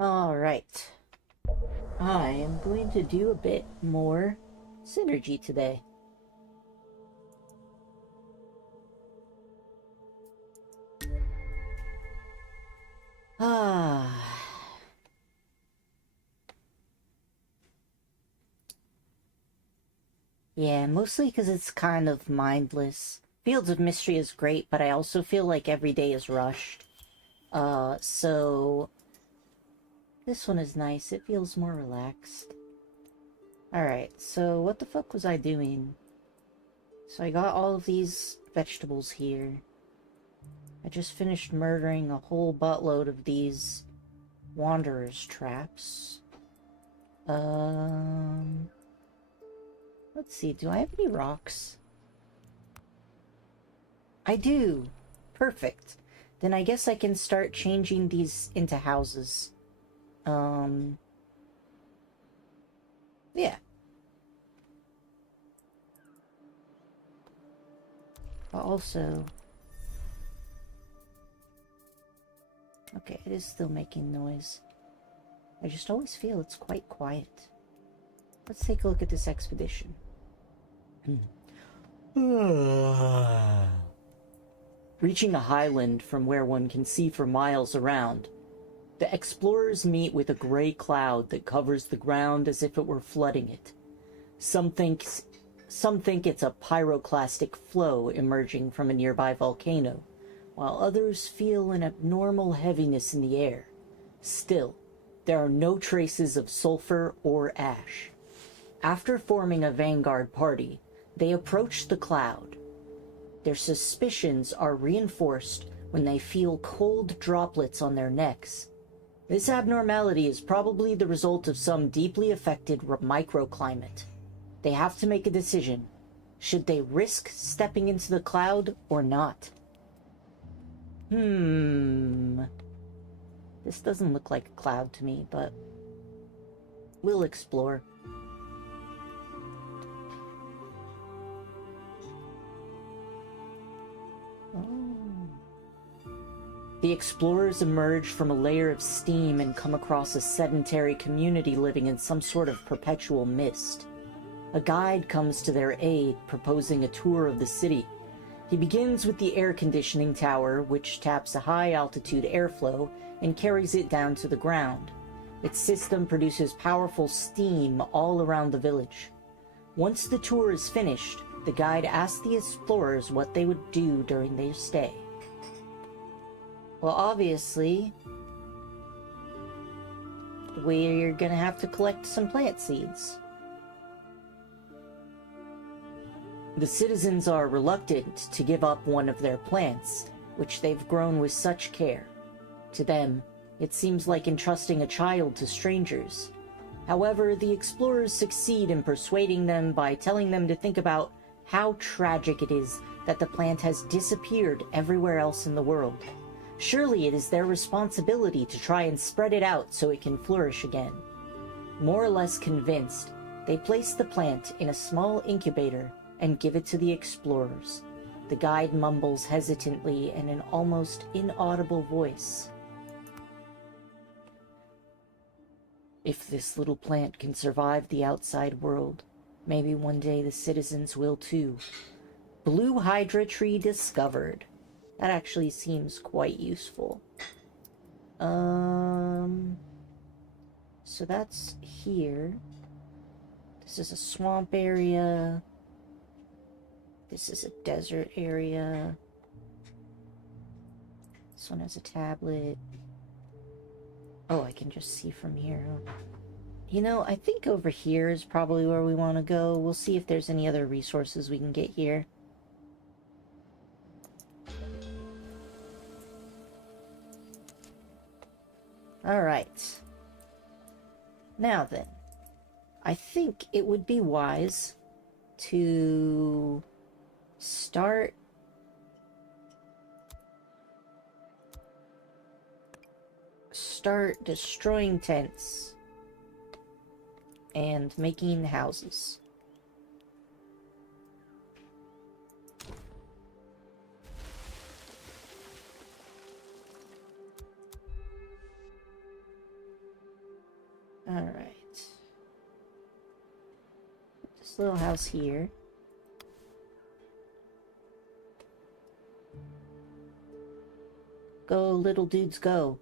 Alright. I am going to do a bit more synergy today. Ah. Yeah, mostly because it's kind of mindless. Fields of Mystery is great, but I also feel like every day is rushed. So this one is nice. It feels more relaxed. Alright, so what the fuck was I doing? So I got all of these vegetables here. I just finished murdering a whole buttload of these wanderers' traps. Um, let's see, do I have any rocks? I do! Perfect. Then I guess I can start changing these into houses. Um, yeah. But also... Okay, it is still making noise. I just always feel it's quite quiet. Let's take a look at this expedition. Reaching a highland from where one can see for miles around, the explorers meet with a gray cloud that covers the ground as if it were flooding it. Some think, some think it's a pyroclastic flow emerging from a nearby volcano, while others feel an abnormal heaviness in the air. Still, there are no traces of sulfur or ash. After forming a vanguard party, they approach the cloud. Their suspicions are reinforced when they feel cold droplets on their necks. This abnormality is probably the result of some deeply affected microclimate. They have to make a decision. Should they risk stepping into the cloud or not? This doesn't look like a cloud to me, but we'll explore. The explorers emerge from a layer of steam and come across a sedentary community living in some sort of perpetual mist. A guide comes to their aid, proposing a tour of the city. He begins with the air conditioning tower, which taps a high-altitude airflow and carries it down to the ground. Its system produces powerful steam all around the village. Once the tour is finished, the guide asks the explorers what they would do during their stay. Well, obviously, we're gonna have to collect some plant seeds. The citizens are reluctant to give up one of their plants, which they've grown with such care. To them, it seems like entrusting a child to strangers. However, the explorers succeed in persuading them by telling them to think about how tragic it is that the plant has disappeared everywhere else in the world. Surely it is their responsibility to try and spread it out so it can flourish again. More or less convinced, they place the plant in a small incubator and give it to the explorers. The guide mumbles hesitantly in an almost inaudible voice. If this little plant can survive the outside world, maybe one day the citizens will too. Blue Hydra tree discovered. That actually seems quite useful. So that's here. This is a swamp area. This is a desert area. This one has a tablet. Oh, I can just see from here. You know, I think over here is probably where we want to go. We'll see if there's any other resources we can get here. Alright. Now then, I think it would be wise to start destroying tents and making houses. Alright. This little house here. Go, little dudes, go.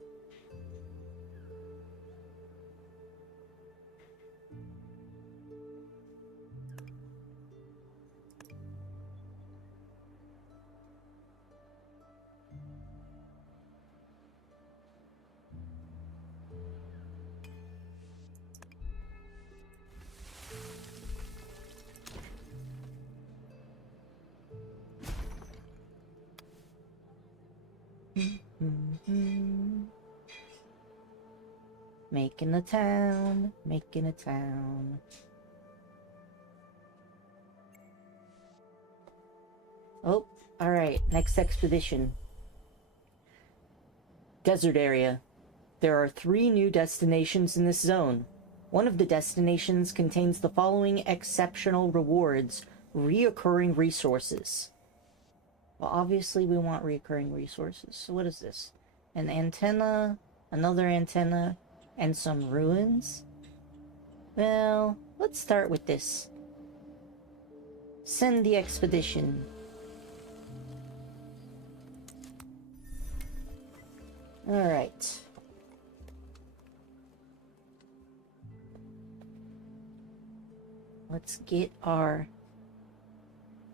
Making a town, making a town. Oh, alright, next expedition. Desert area. There are 3 new destinations in this zone. One of the destinations contains the following exceptional rewards: reoccurring resources. Well, obviously we want reoccurring resources. So what is this? An antenna, another antenna, and some ruins? Well, let's start with this. Send the expedition. Alright. Let's get our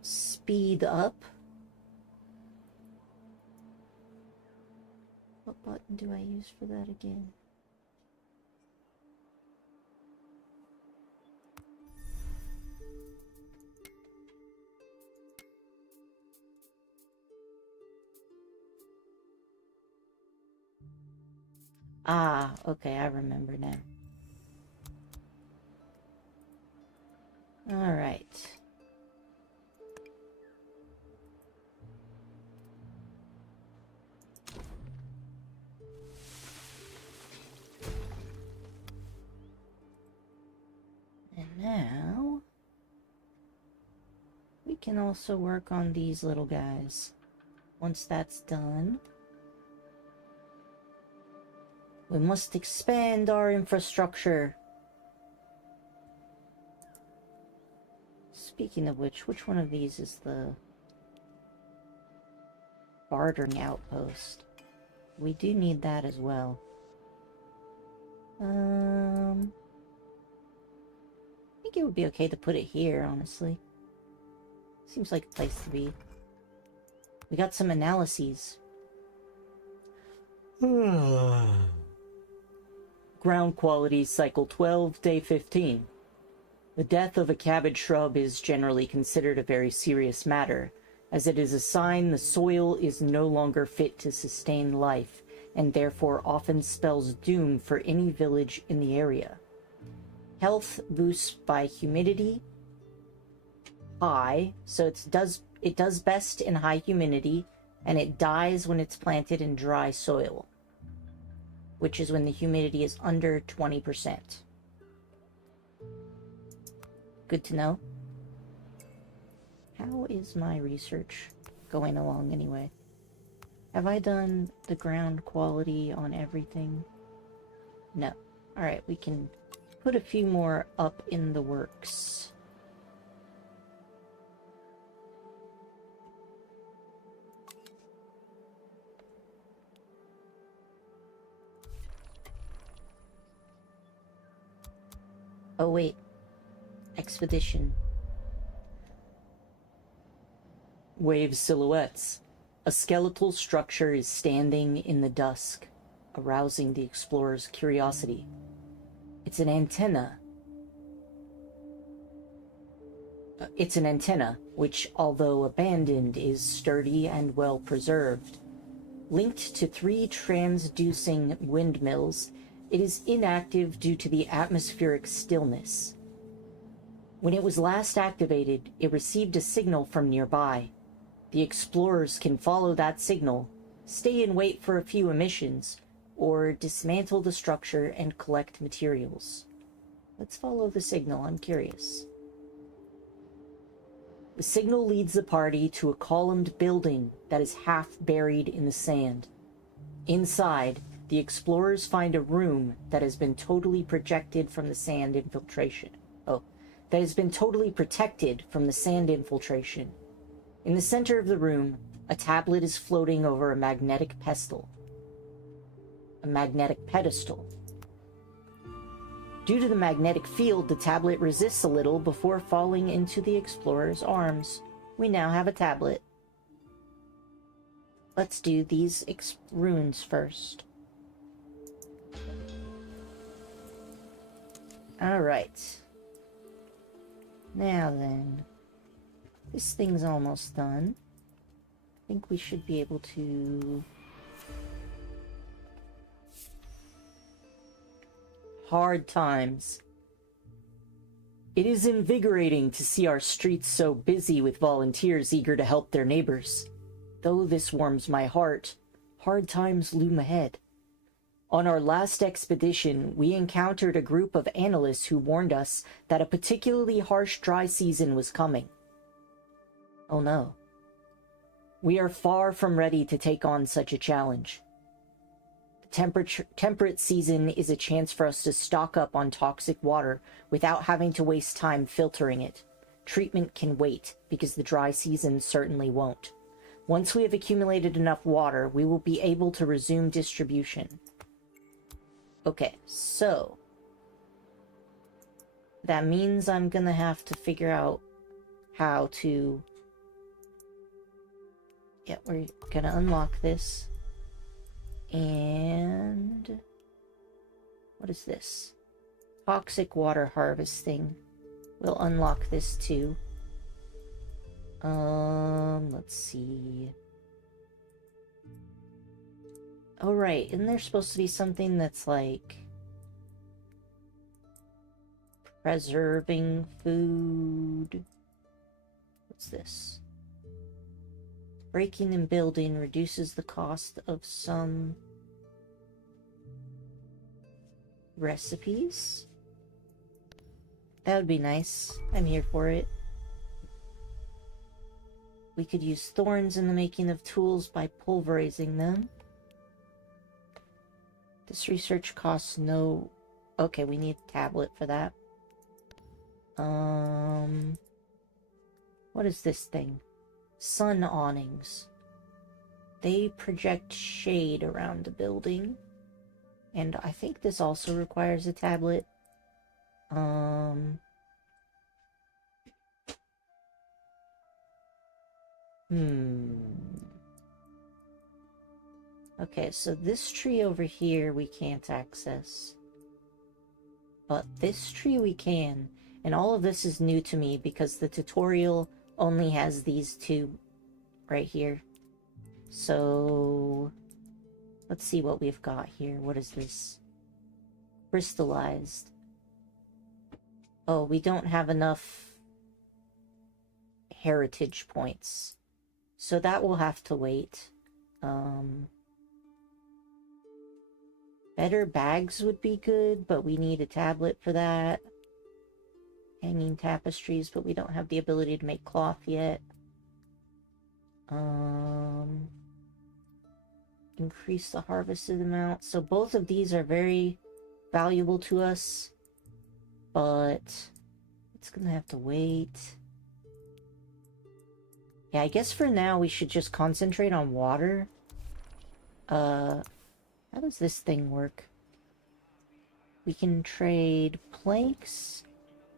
speed up. What button do I use for that again? Ah, okay, I remember now. Alright. And now we can also work on these little guys. Once that's done, we must expand our infrastructure. Speaking of which one of these is the bartering outpost? We do need that as well. I think it would be okay to put it here, honestly. Seems like a place to be. We got some analyses. Ground quality, cycle 12, day 15. The death of a cabbage shrub is generally considered a very serious matter, as it is a sign the soil is no longer fit to sustain life, and therefore often spells doom for any village in the area. Health boosts by humidity high, so it does best in high humidity, and it dies when it's planted in dry soil, which is when the humidity is under 20%. Good to know. How is my research going along anyway? Have I done the ground quality on everything? No. Alright, we can put a few more up in the works. Oh wait. Expedition. Wave silhouettes. A skeletal structure is standing in the dusk, arousing the explorer's curiosity. It's an antenna. It's an antenna, which, although abandoned, is sturdy and well preserved. Linked to 3 transducing windmills, it is inactive due to the atmospheric stillness. When it was last activated, it received a signal from nearby. The explorers can follow that signal, stay and wait for a few emissions, or dismantle the structure and collect materials. Let's follow the signal, I'm curious. The signal leads the party to a columned building that is half buried in the sand. Inside, the explorers find a room that has been totally projected from the sand infiltration. Oh, that has been totally protected from the sand infiltration. In the center of the room, a tablet is floating over a magnetic pedestal. Due to the magnetic field, the tablet resists a little before falling into the explorer's arms. We now have a tablet. Let's do these runes first. Alright. Now then. This thing's almost done. I think we should be able to... Hard times. It is invigorating to see our streets so busy with volunteers eager to help their neighbors. Though this warms my heart, hard times loom ahead. On our last expedition, we encountered a group of analysts who warned us that a particularly harsh dry season was coming. Oh no. We are far from ready to take on such a challenge. The temperate season is a chance for us to stock up on toxic water without having to waste time filtering it. Treatment can wait, because the dry season certainly won't. Once we have accumulated enough water, we will be able to resume distribution. Okay, so... that means I'm gonna have to figure out how to... Yeah, we're gonna unlock this. And... what is this? Toxic water harvesting. We'll unlock this too. Let's see. Oh, right. Isn't there supposed to be something that's like... preserving food? What's this? Breaking and building reduces the cost of some recipes. That would be nice. I'm here for it. We could use thorns in the making of tools by pulverizing them. This research costs no... Okay, we need a tablet for that. What is this thing? Sun awnings. They project shade around the building. And I think this also requires a tablet. Okay, so this tree over here we can't access. But this tree we can. And all of this is new to me because the tutorial only has these two right here. So let's see what we've got here. What is this? Crystallized. Oh, we don't have enough heritage points. So that will have to wait. Better bags would be good, but we need a tablet for that. Hanging tapestries, but we don't have the ability to make cloth yet. Increase the harvested amount. So both of these are very valuable to us, but it's gonna have to wait. Yeah, I guess for now we should just concentrate on water. How does this thing work? We can trade planks,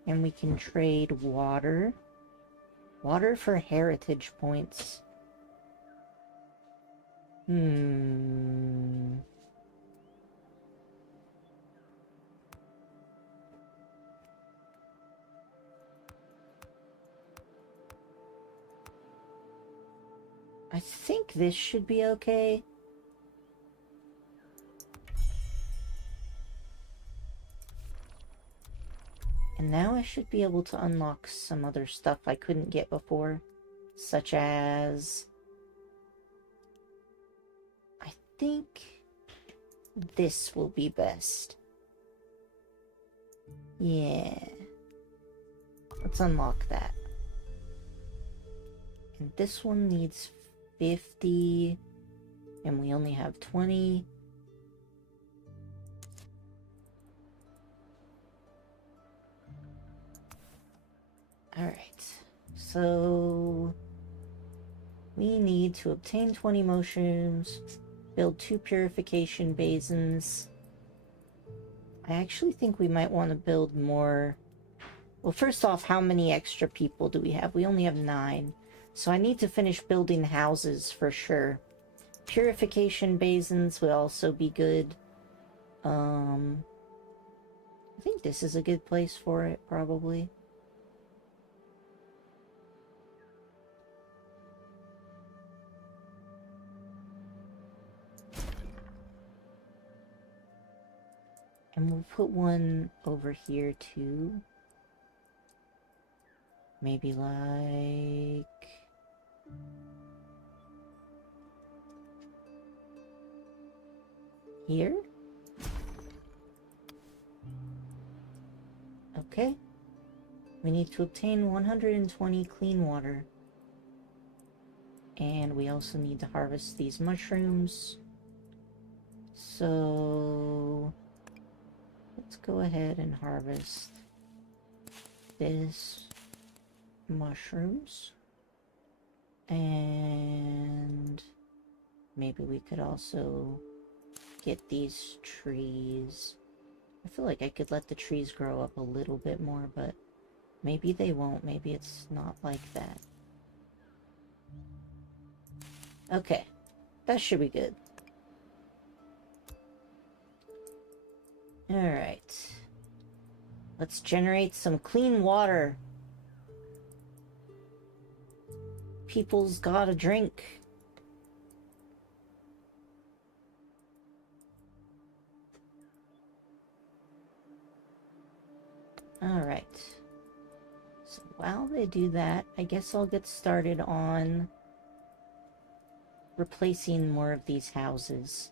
and we can trade water. Water for heritage points. I think this should be okay. And now I should be able to unlock some other stuff I couldn't get before. Such as... I think this will be best. Yeah. Let's unlock that. And this one needs 50. And we only have 20. Alright. So... we need to obtain 20 mushrooms, build 2 purification basins. I actually think we might want to build more... well, first off, how many extra people do we have? We only have 9. So I need to finish building houses for sure. Purification basins would also be good. I think this is a good place for it, probably. And we'll put one over here too. Maybe like... here? Okay. We need to obtain 120 clean water. And we also need to harvest these mushrooms. So... let's go ahead and harvest this mushrooms. And maybe we could also get these trees. I feel like I could let the trees grow up a little bit more, but maybe they won't. Maybe it's not like that. Okay, that should be good. Alright. Let's generate some clean water. People's gotta drink. Alright. So while they do that, I guess I'll get started on replacing more of these houses.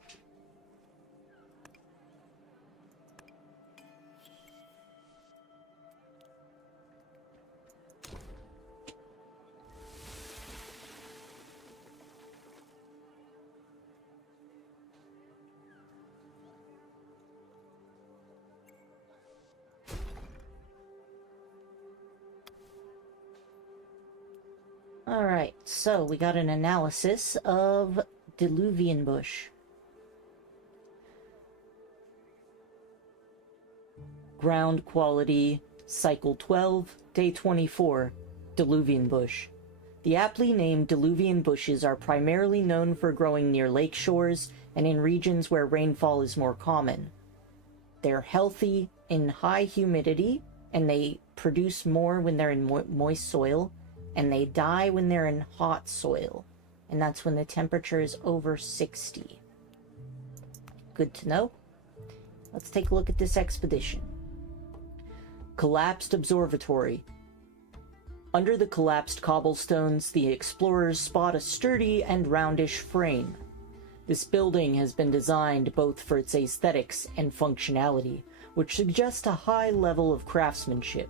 Alright, so we got an analysis of Diluvian Bush. Ground quality, cycle 12, day 24, Diluvian Bush. The aptly named Diluvian bushes are primarily known for growing near lake shores and in regions where rainfall is more common. They're healthy in high humidity, and they produce more when they're in moist soil, and they die when they're in hot soil, and that's when the temperature is over 60. Good to know. Let's take a look at this expedition. Collapsed observatory. Under the collapsed cobblestones, the explorers spot a sturdy and roundish frame. This building has been designed both for its aesthetics and functionality, which suggests a high level of craftsmanship.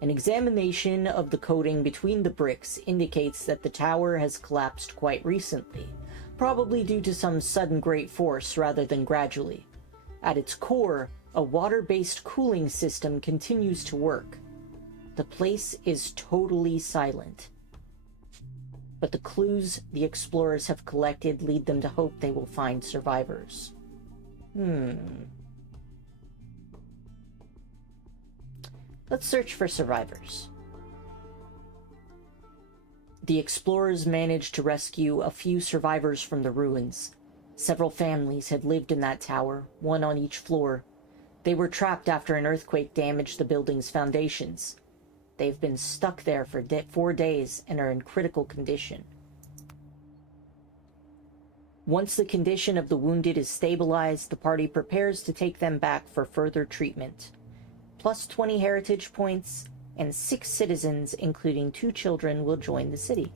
An examination of the coating between the bricks indicates that the tower has collapsed quite recently, probably due to some sudden great force rather than gradually. At its core, a water-based cooling system continues to work. The place is totally silent, but the clues the explorers have collected lead them to hope they will find survivors. Let's search for survivors. The explorers managed to rescue a few survivors from the ruins. Several families had lived in that tower, one on each floor. They were trapped after an earthquake damaged the building's foundations. They've been stuck there for 4 days and are in critical condition. Once the condition of the wounded is stabilized, the party prepares to take them back for further treatment. Plus 20 heritage points, and 6 citizens, including 2 children, will join the city.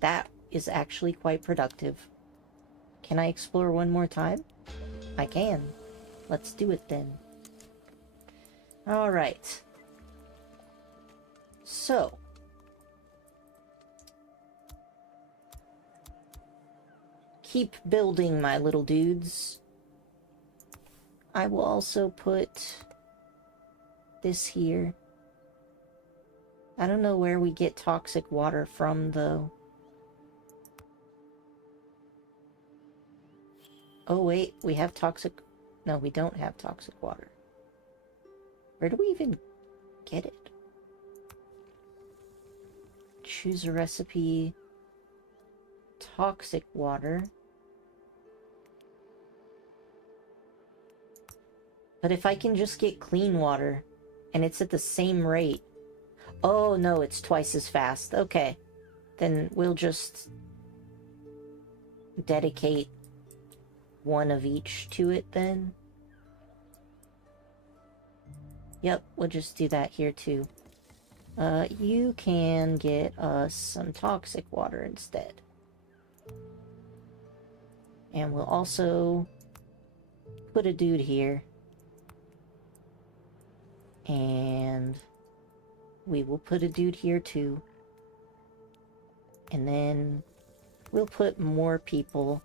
That is actually quite productive. Can I explore one more time? I can. Let's do it then. Alright. So. Keep building, my little dudes. I will also put this here. I don't know where we get toxic water from, though. Oh, wait, we have toxic... No, we don't have toxic water. Where do we even get it? Choose a recipe. Toxic water. But if I can just get clean water, and it's at the same rate... Oh, no, it's twice as fast. Okay. Then we'll just dedicate one of each to it, then. Yep, we'll just do that here, too. You can get us some toxic water instead. And we'll also put a dude here. And we will put a dude here too. And then we'll put more people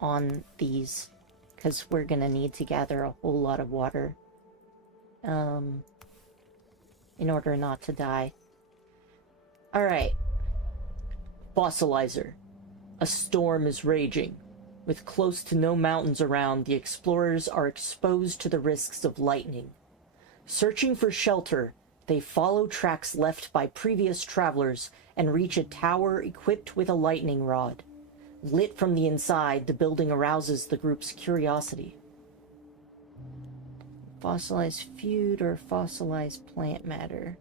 on these, because we're gonna need to gather a whole lot of water in order not to die. Alright. Fossilizer. A storm is raging. With close to no mountains around, the explorers are exposed to the risks of lightning. Searching for shelter, they follow tracks left by previous travelers and reach a tower equipped with a lightning rod. Lit from the inside, the building arouses the group's curiosity. Fossilized food or fossilized plant matter?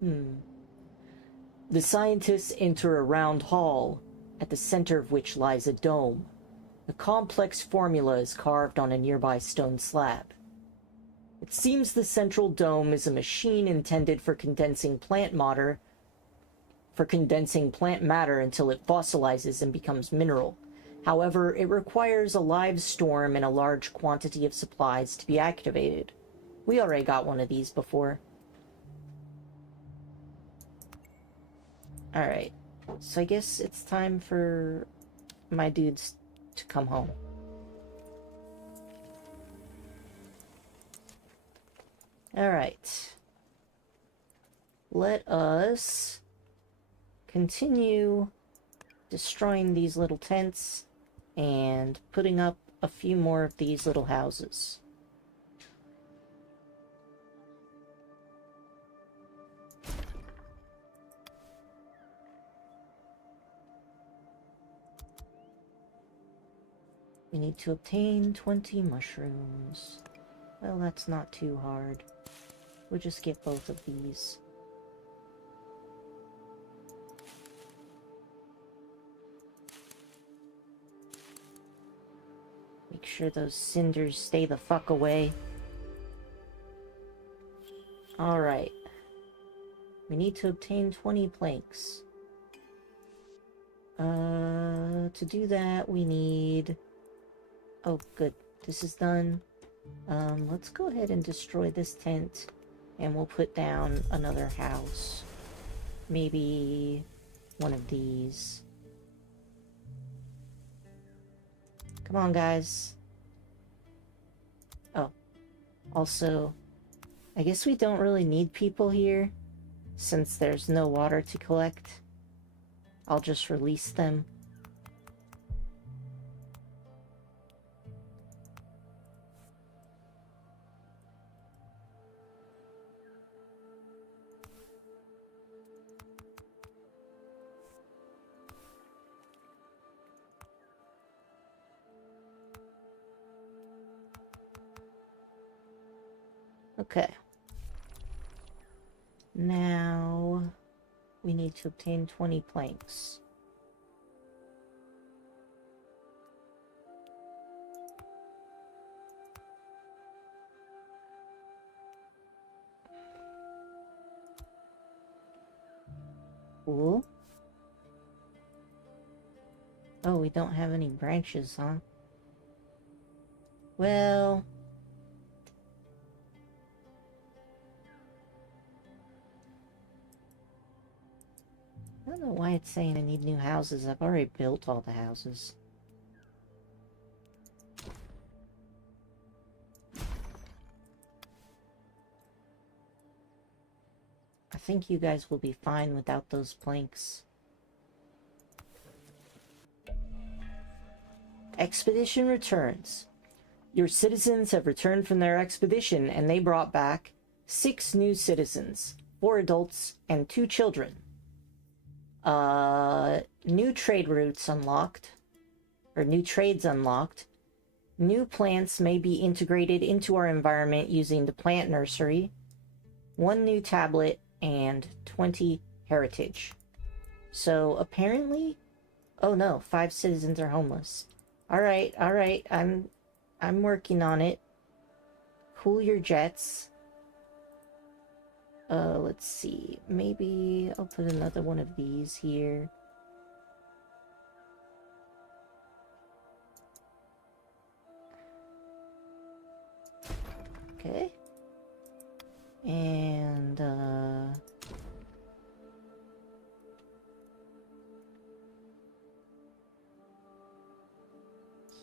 The scientists enter a round hall, at the center of which lies a dome. A complex formula is carved on a nearby stone slab. It seems the central dome is a machine intended for condensing plant matter until it fossilizes and becomes mineral. However, it requires a live storm and a large quantity of supplies to be activated. We already got one of these before. Alright, so I guess it's time for my dudes to come home. Alright. Let us continue destroying these little tents and putting up a few more of these little houses. We need to obtain 20 mushrooms. Well, that's not too hard. We'll just get both of these. Make sure those cinders stay the fuck away. Alright. We need to obtain 20 planks. To do that, we need... Oh, good. This is done. Let's go ahead and destroy this tent. And we'll put down another house. Maybe one of these. Come on, guys. Oh. Also, I guess we don't really need people here, since there's no water to collect. I'll just release them. Okay. Now, we need to obtain 20 planks. Cool. Oh, we don't have any branches, huh? Well... I don't know why it's saying I need new houses. I've already built all the houses. I think you guys will be fine without those planks. Expedition returns. Your citizens have returned from their expedition, and they brought back 6 new citizens, 4 adults, and 2 children. New trade routes unlocked, or new trades unlocked. New plants may be integrated into our environment using the plant nursery. 1 new tablet, and 20 heritage. So apparently, oh no, 5 citizens are homeless. All right, I'm working on it. Cool your jets. Let's see. Maybe I'll put another one of these here. Okay. And,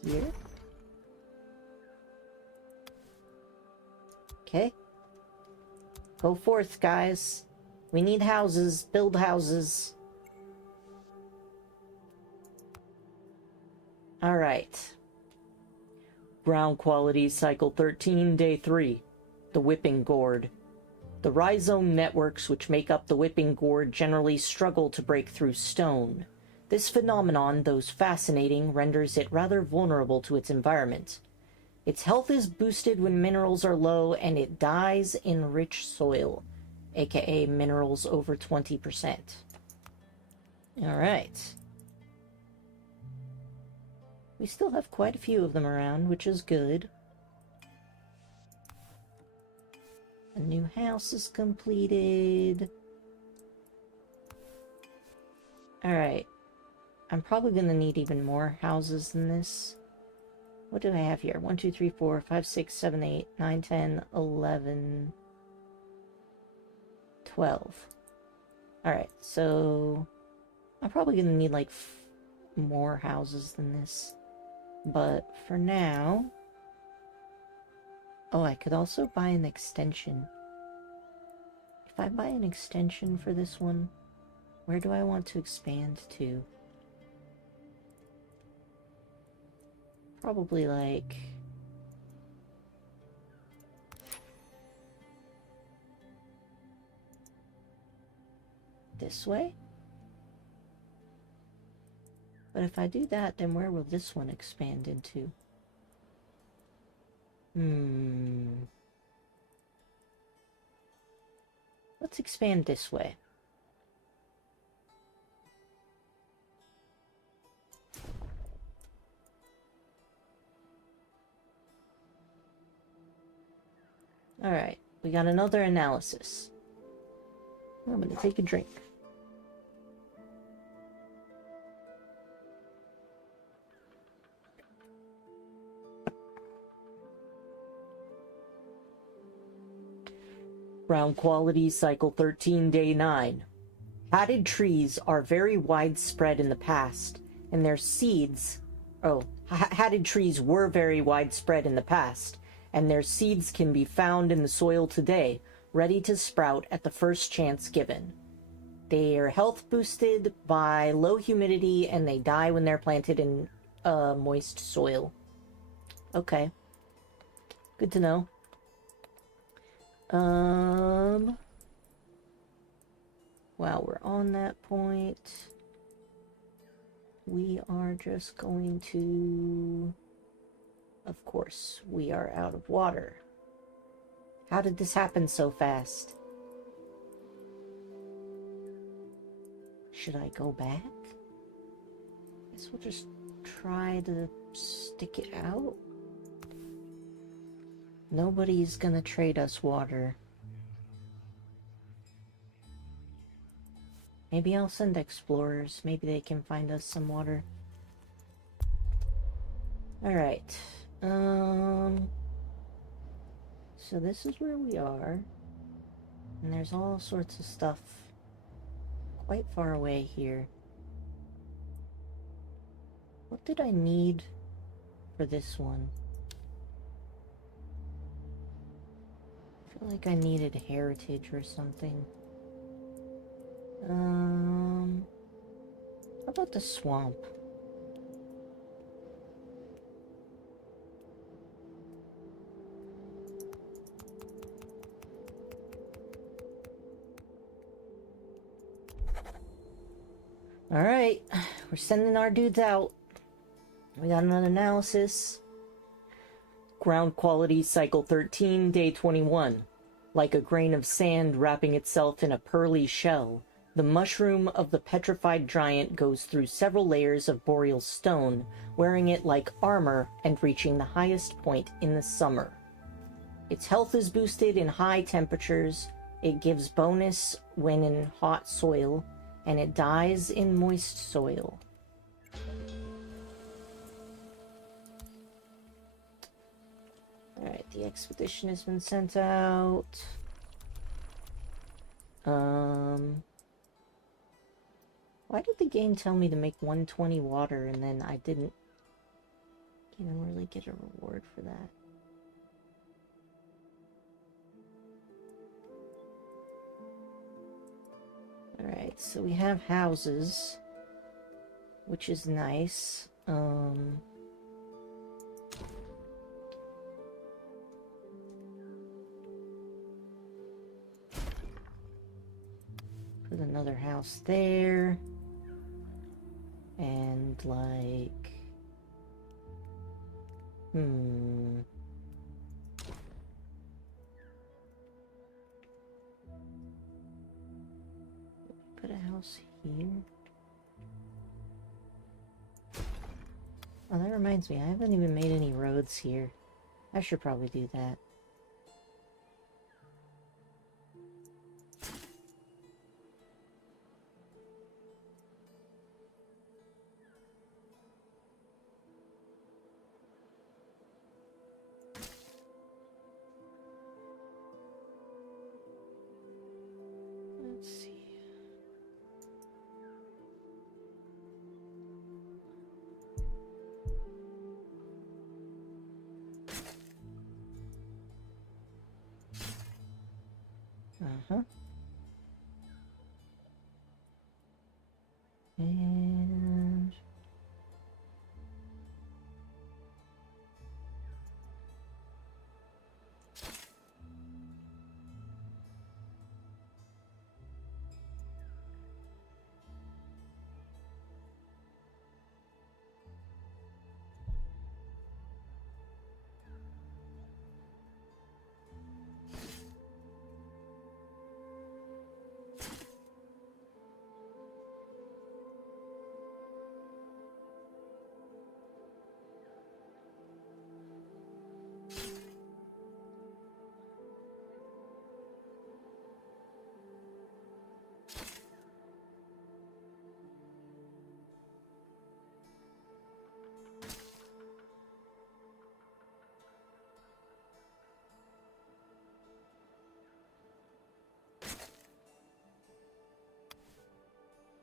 here. Okay. Go forth, guys. We need houses. Build houses. Alright. Ground quality, cycle 13, day 3. The whipping gourd. The rhizome networks which make up the whipping gourd generally struggle to break through stone. This phenomenon, though fascinating, renders it rather vulnerable to its environment. Its health is boosted when minerals are low, and it dies in rich soil, aka minerals over 20%. Alright. We still have quite a few of them around, which is good. A new house is completed. Alright. I'm probably going to need even more houses than this. What do I have here? 1, 2, 3, 4, 5, 6, 7, 8, 9, 10, 11, 12. Alright, so I'm probably going to need like more houses than this. But for now... Oh, I could also buy an extension. If I buy an extension for this one, where do I want to expand to? Probably like... this way? But if I do that, then where will this one expand into? Let's expand this way. Alright, we got another analysis. I'm gonna take a drink. Ground quality, cycle 13, day 9. Hatted trees are very widespread in the past, and their seeds... hatted trees were very widespread in the past, and their seeds can be found in the soil today, ready to sprout at the first chance given. They are health boosted by low humidity, and they die when they're planted in moist soil. Okay. Good to know. While we're on that point, we are just going to... Of course, we are out of water. How did this happen so fast? Should I go back? Guess we'll just try to stick it out. Nobody's gonna trade us water. Maybe I'll send explorers. Maybe they can find us some water. Alright. So this is where we are. And there's all sorts of stuff quite far away here. What did I need for this one? I feel like I needed heritage or something. How about the swamp? Alright, we're sending our dudes out. We got another analysis. Ground quality, cycle 13, day 21. Like a grain of sand wrapping itself in a pearly shell, the mushroom of the petrified giant goes through several layers of boreal stone, wearing it like armor and reaching the highest point in the summer. Its health is boosted in high temperatures, it gives bonus when in hot soil, and it dies in moist soil. Alright, the expedition has been sent out. Why did the game tell me to make 120 water and then I didn't even really get a reward for that? Alright, so we have houses, which is nice. Put another house there. And like... Put a house here. Oh, that reminds me, I haven't even made any roads here. I should probably do that. Let's see. Uh-huh. And...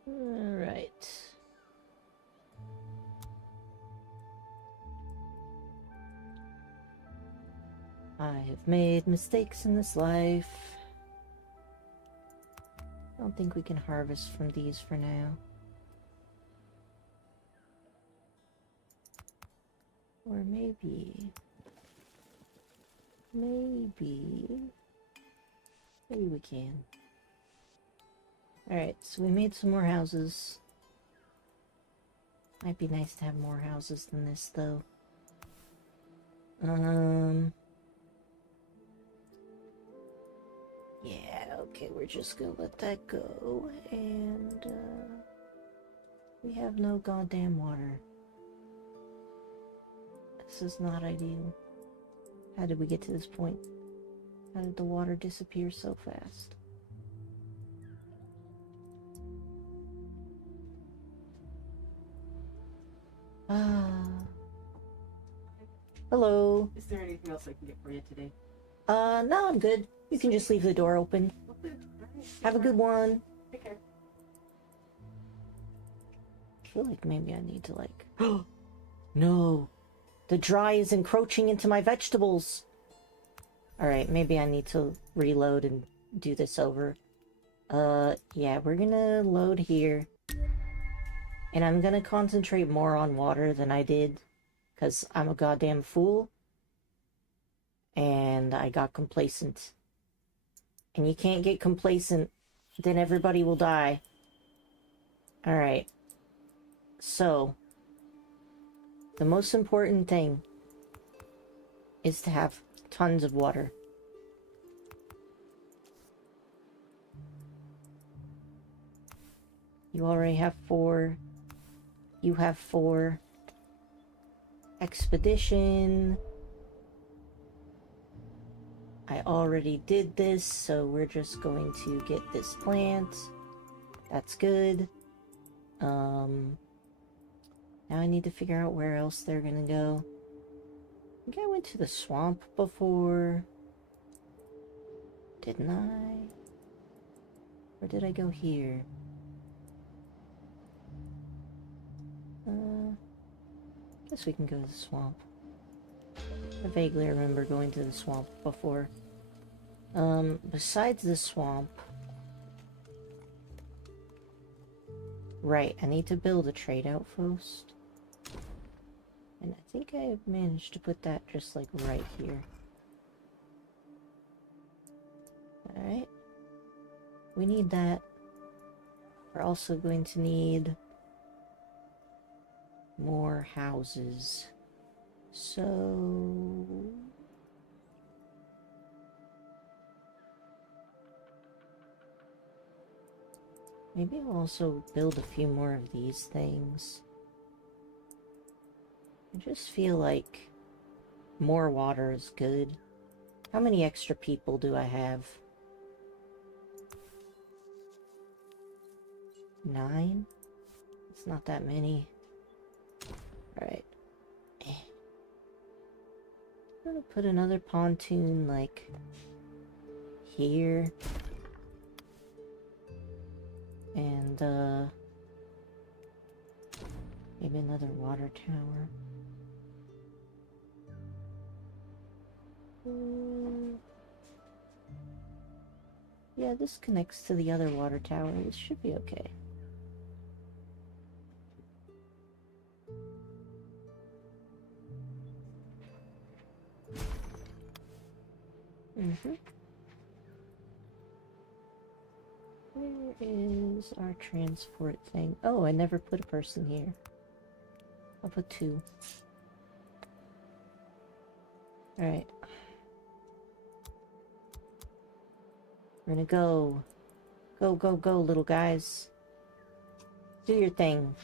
All right. I have made mistakes in this life. I don't think we can harvest from these for now. Or maybe we can. Alright, so we made some more houses. Might be nice to have more houses than this, though. Yeah, okay, we're just gonna let that go. And, we have no goddamn water. This is not ideal. How did we get to this point? How did the water disappear so fast? Hello. Is there anything else I can get for you today? No, I'm good. You can just leave the door open. Okay. All right. Have a good one. Take care. I feel like maybe I need to, like... No! The dry is encroaching into my vegetables! Alright, maybe I need to reload and do this over. Yeah, we're gonna load here. And I'm gonna concentrate more on water than I did, because I'm a goddamn fool. And I got complacent. And you can't get complacent, then everybody will die. Alright. So, the most important thing is to have tons of water. You already have 4. You have 4. Expedition. I already did this, so we're just going to get this plant. That's good. Now I need to figure out where else they're gonna go. I think I went to the swamp before. Didn't I? Or did I go here? Guess we can go to the swamp. I vaguely remember going to the swamp before. Besides the swamp... Right, I need to build a trade outpost. And I think I managed to put that just like right here. Alright. We need that. We're also going to need more houses. So... maybe I'll also build a few more of these things. I just feel like more water is good. How many extra people do I have? 9? It's not that many. Alright. I'm gonna put another pontoon, like, here. And, maybe another water tower. Yeah, this connects to the other water tower. This should be okay. Where is our transport thing? Oh, I never put a person here. I'll put 2. Alright. We're gonna go. Go, go, go, little guys. Do your thing.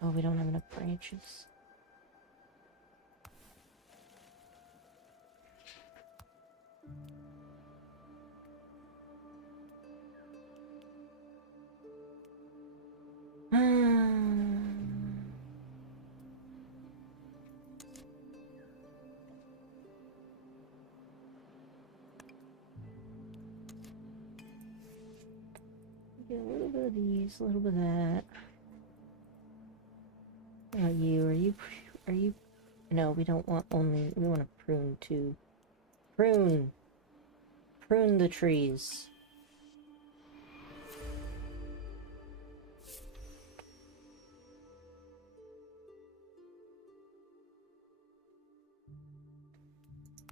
Oh, we don't have enough branches. Get a little bit of these, a little bit of that. Are you, no, we don't want only, we want to prune too. Prune! Prune the trees.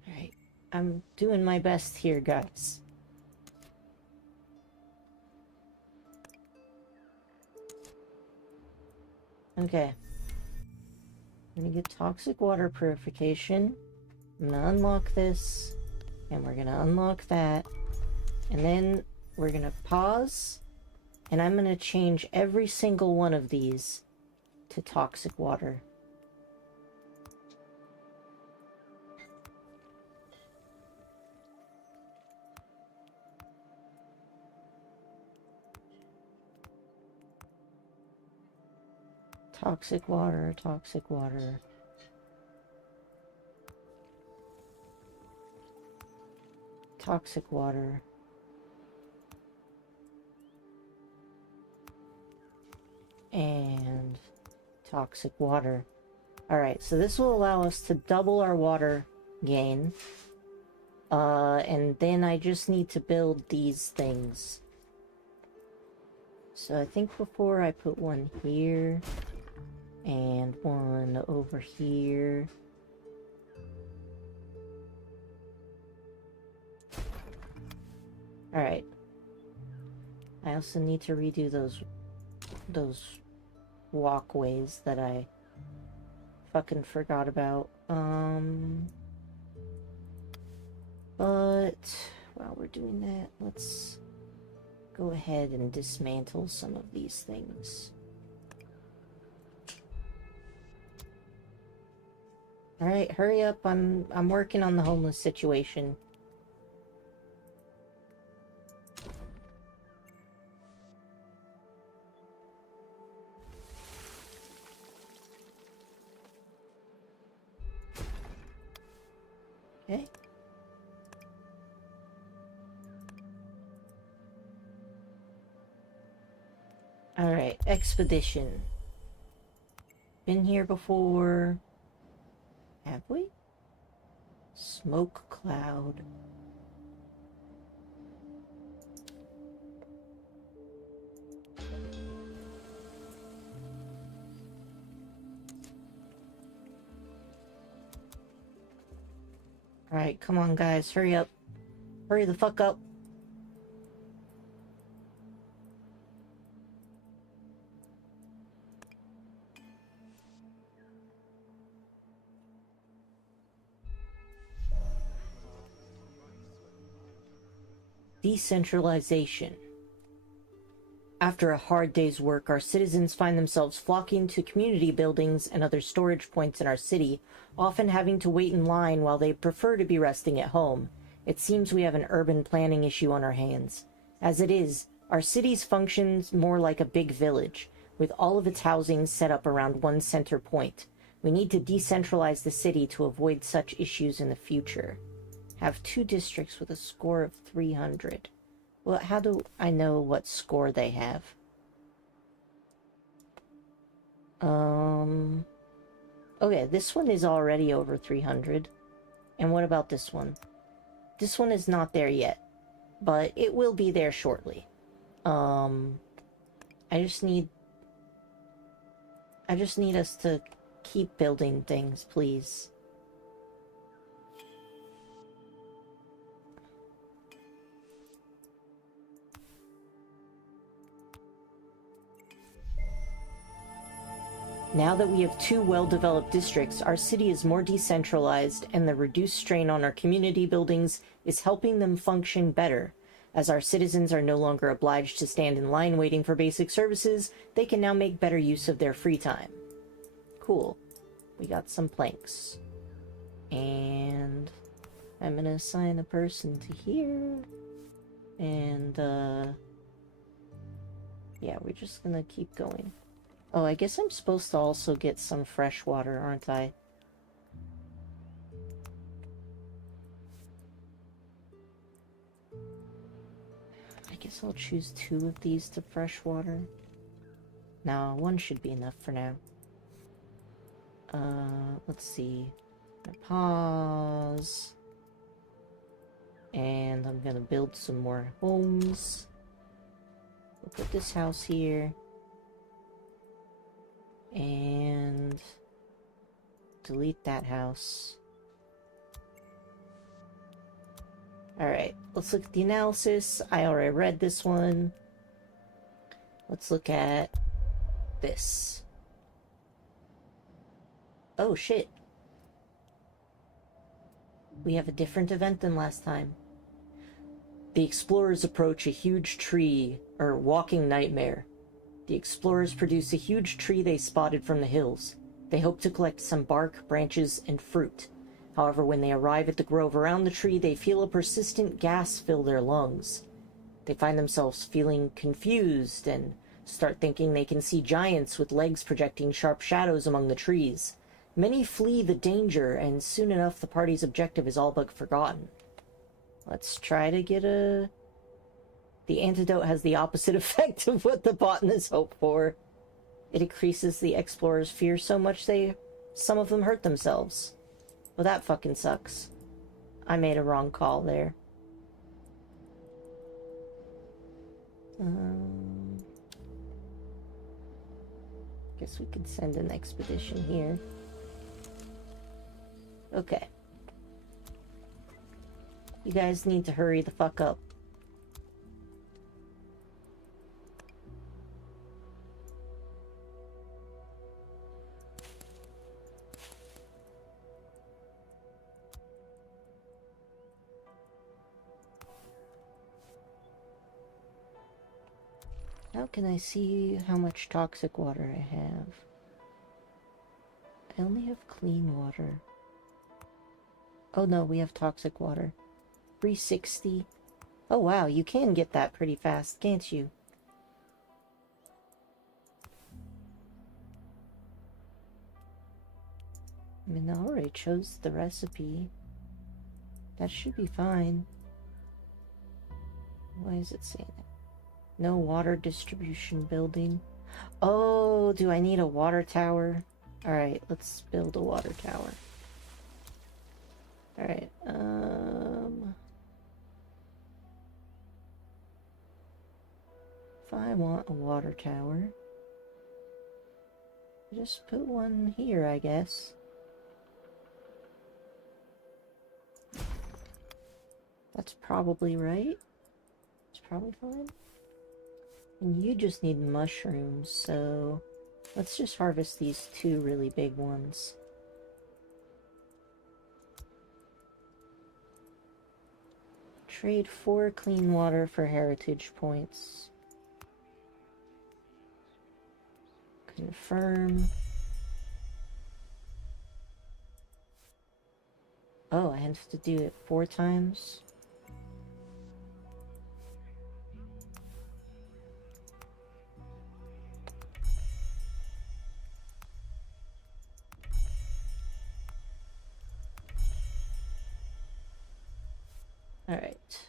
Alright, I'm doing my best here, guys. Okay. I'm gonna get toxic water purification. I'm gonna unlock this. And we're gonna unlock that. And then we're gonna pause. And I'm gonna change every single one of these to toxic water. Toxic water, toxic water. Toxic water. And toxic water. Alright, so this will allow us to double our water gain. And then I just need to build these things. So I think before I put one here, and one over here. Alright. I also need to redo those walkways that I fucking forgot about. But while we're doing that, let's go ahead and dismantle some of these things. Alright, hurry up. I'm working on the homeless situation. Okay. Alright, expedition. Been here before. Have we? Smoke cloud. Alright, come on guys, hurry up. Hurry the fuck up. Decentralization. After a hard day's work, our citizens find themselves flocking to community buildings and other storage points in our city, often having to wait in line while they prefer to be resting at home. It seems we have an urban planning issue on our hands. As it is, our city functions more like a big village, with all of its housing set up around one center point. We need to decentralize the city to avoid such issues in the future. Have 2 districts with a score of 300. Well, how do I know what score they have? Okay, this one is already over 300. And what about this one? This one is not there yet, but it will be there shortly. I just need us to keep building things, please. Now that we have 2 well-developed districts, our city is more decentralized, and the reduced strain on our community buildings is helping them function better. As our citizens are no longer obliged to stand in line waiting for basic services, they can now make better use of their free time. Cool. We got some planks. And I'm gonna assign a person to here. And, yeah, we're just gonna keep going. Oh, I guess I'm supposed to also get some fresh water, aren't I? I guess I'll choose 2 of these to fresh water. No, 1 should be enough for now. Let's see. Pause. And I'm gonna build some more homes. We'll put this house here. And delete that house. Alright, let's look at the analysis. I already read this one. Let's look at this. Oh shit. We have a different event than last time. The explorers approach a huge tree, or walking nightmare. The explorers produce a huge tree they spotted from the hills. They hope to collect some bark, branches, and fruit. However, when they arrive at the grove around the tree, they feel a persistent gas fill their lungs. They find themselves feeling confused and start thinking they can see giants with legs projecting sharp shadows among the trees. Many flee the danger, and soon enough the party's objective is all but forgotten. Let's try to get a... The antidote has the opposite effect of what the botanists hope for. It increases the explorers' fear so much some of them hurt themselves. Well, that fucking sucks. I made a wrong call there. Guess we could send an expedition here. Okay. You guys need to hurry the fuck up. How can I see how much toxic water I have? I only have clean water. Oh no, we have toxic water. 360. Oh wow, you can get that pretty fast, can't you? I mean, I already chose the recipe. That should be fine. Why is it saying that? No water distribution building. Oh, do I need a water tower? Alright, let's build a water tower. Alright, if I want a water tower, just put one here, I guess. That's probably right. It's probably fine. And you just need mushrooms, so let's just harvest these two really big ones. Trade 4 clean water for heritage points. Confirm. Oh, I have to do it 4 times. Alright.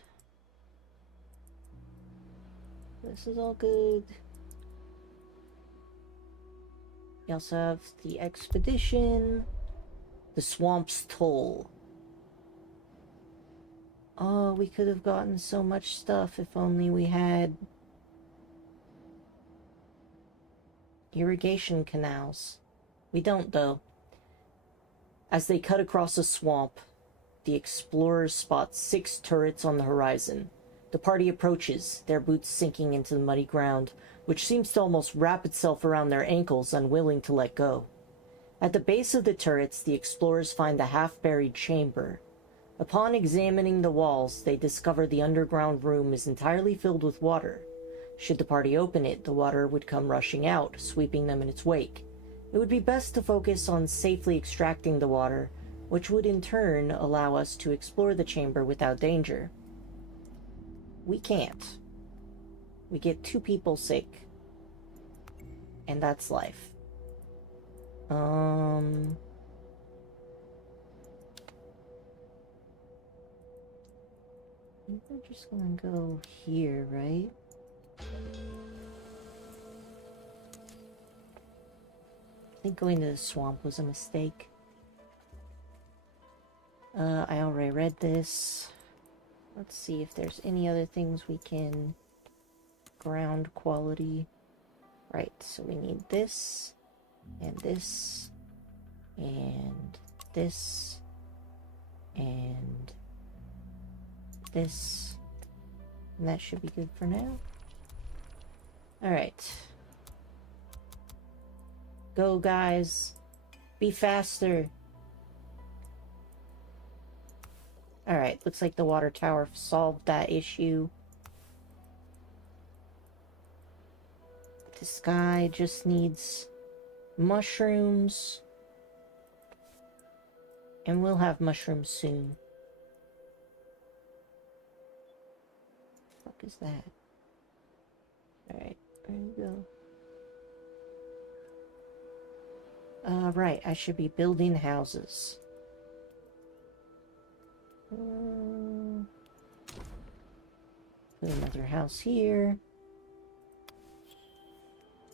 This is all good. We also have the expedition. The Swamp's Toll. Oh, we could have gotten so much stuff if only we had irrigation canals. We don't, though. As they cut across a swamp, the explorers spot 6 turrets on the horizon. The party approaches, their boots sinking into the muddy ground, which seems to almost wrap itself around their ankles, unwilling to let go. At the base of the turrets, the explorers find the half-buried chamber. Upon examining the walls, they discover the underground room is entirely filled with water. Should the party open it, the water would come rushing out, sweeping them in its wake. It would be best to focus on safely extracting the water, which would in turn allow us to explore the chamber without danger. We can't. We get 2 people sick. And that's life. We're just gonna go here, right? I think going to the swamp was a mistake. I already read this. Let's see if there's any other things we can ground quality. Right, so we need this, and this, and this, and this, and that should be good for now. Alright. Go, guys. Be faster. Alright, looks like the water tower solved that issue. This guy just needs mushrooms. And we'll have mushrooms soon. What the fuck is that? Alright, there you go. Right, I should be building houses. Put another house here.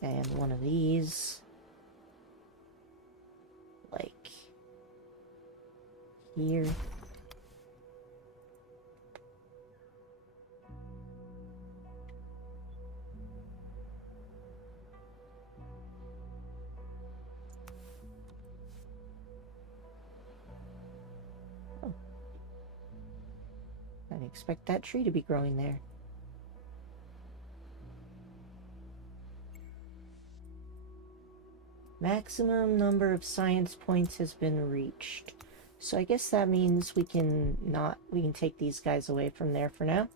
And one of these. Like here. Oh. I didn't expect that tree to be growing there. Maximum number of science points has been reached. So I guess that means we can take these guys away from there for now.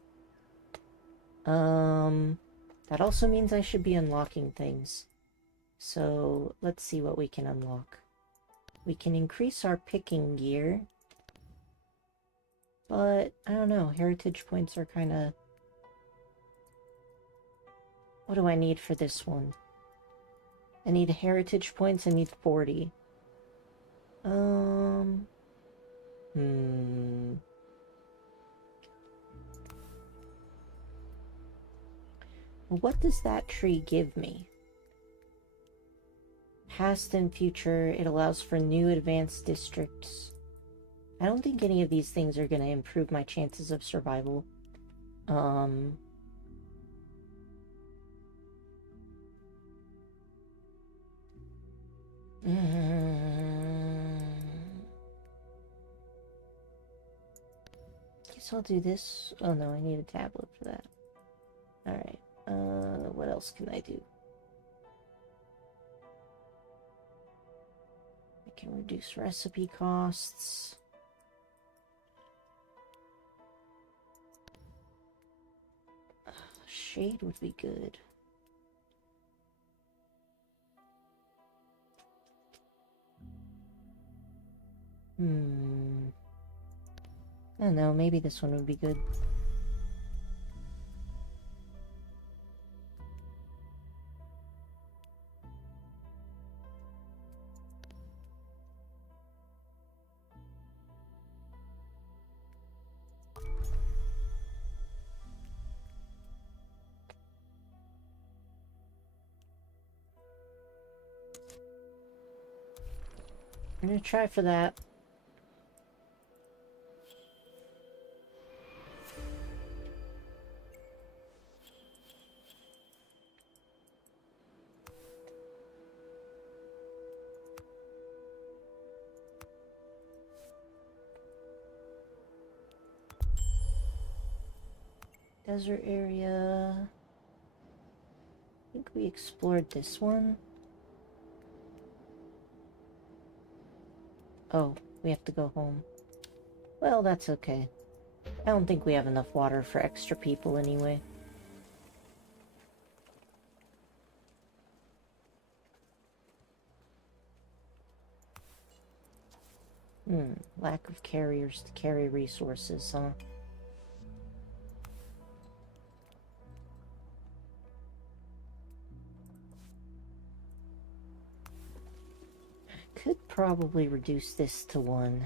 That also means I should be unlocking things. So let's see what we can unlock. We can increase our picking gear. But, I don't know, heritage points are kind of... What do I need for this one? I need heritage points, I need 40. What does that tree give me? Past and future, it allows for new advanced districts. I don't think any of these things are going to improve my chances of survival. Guess I'll do this. Oh no, I need a tablet for that. Alright, what else can I do? I can reduce recipe costs. Shade would be good. I don't know, maybe this one would be good. I'm gonna try for that. Desert area. I think we explored this one. Oh, we have to go home. Well, that's okay. I don't think we have enough water for extra people anyway. Lack of carriers to carry resources, huh? Could probably reduce this to 1.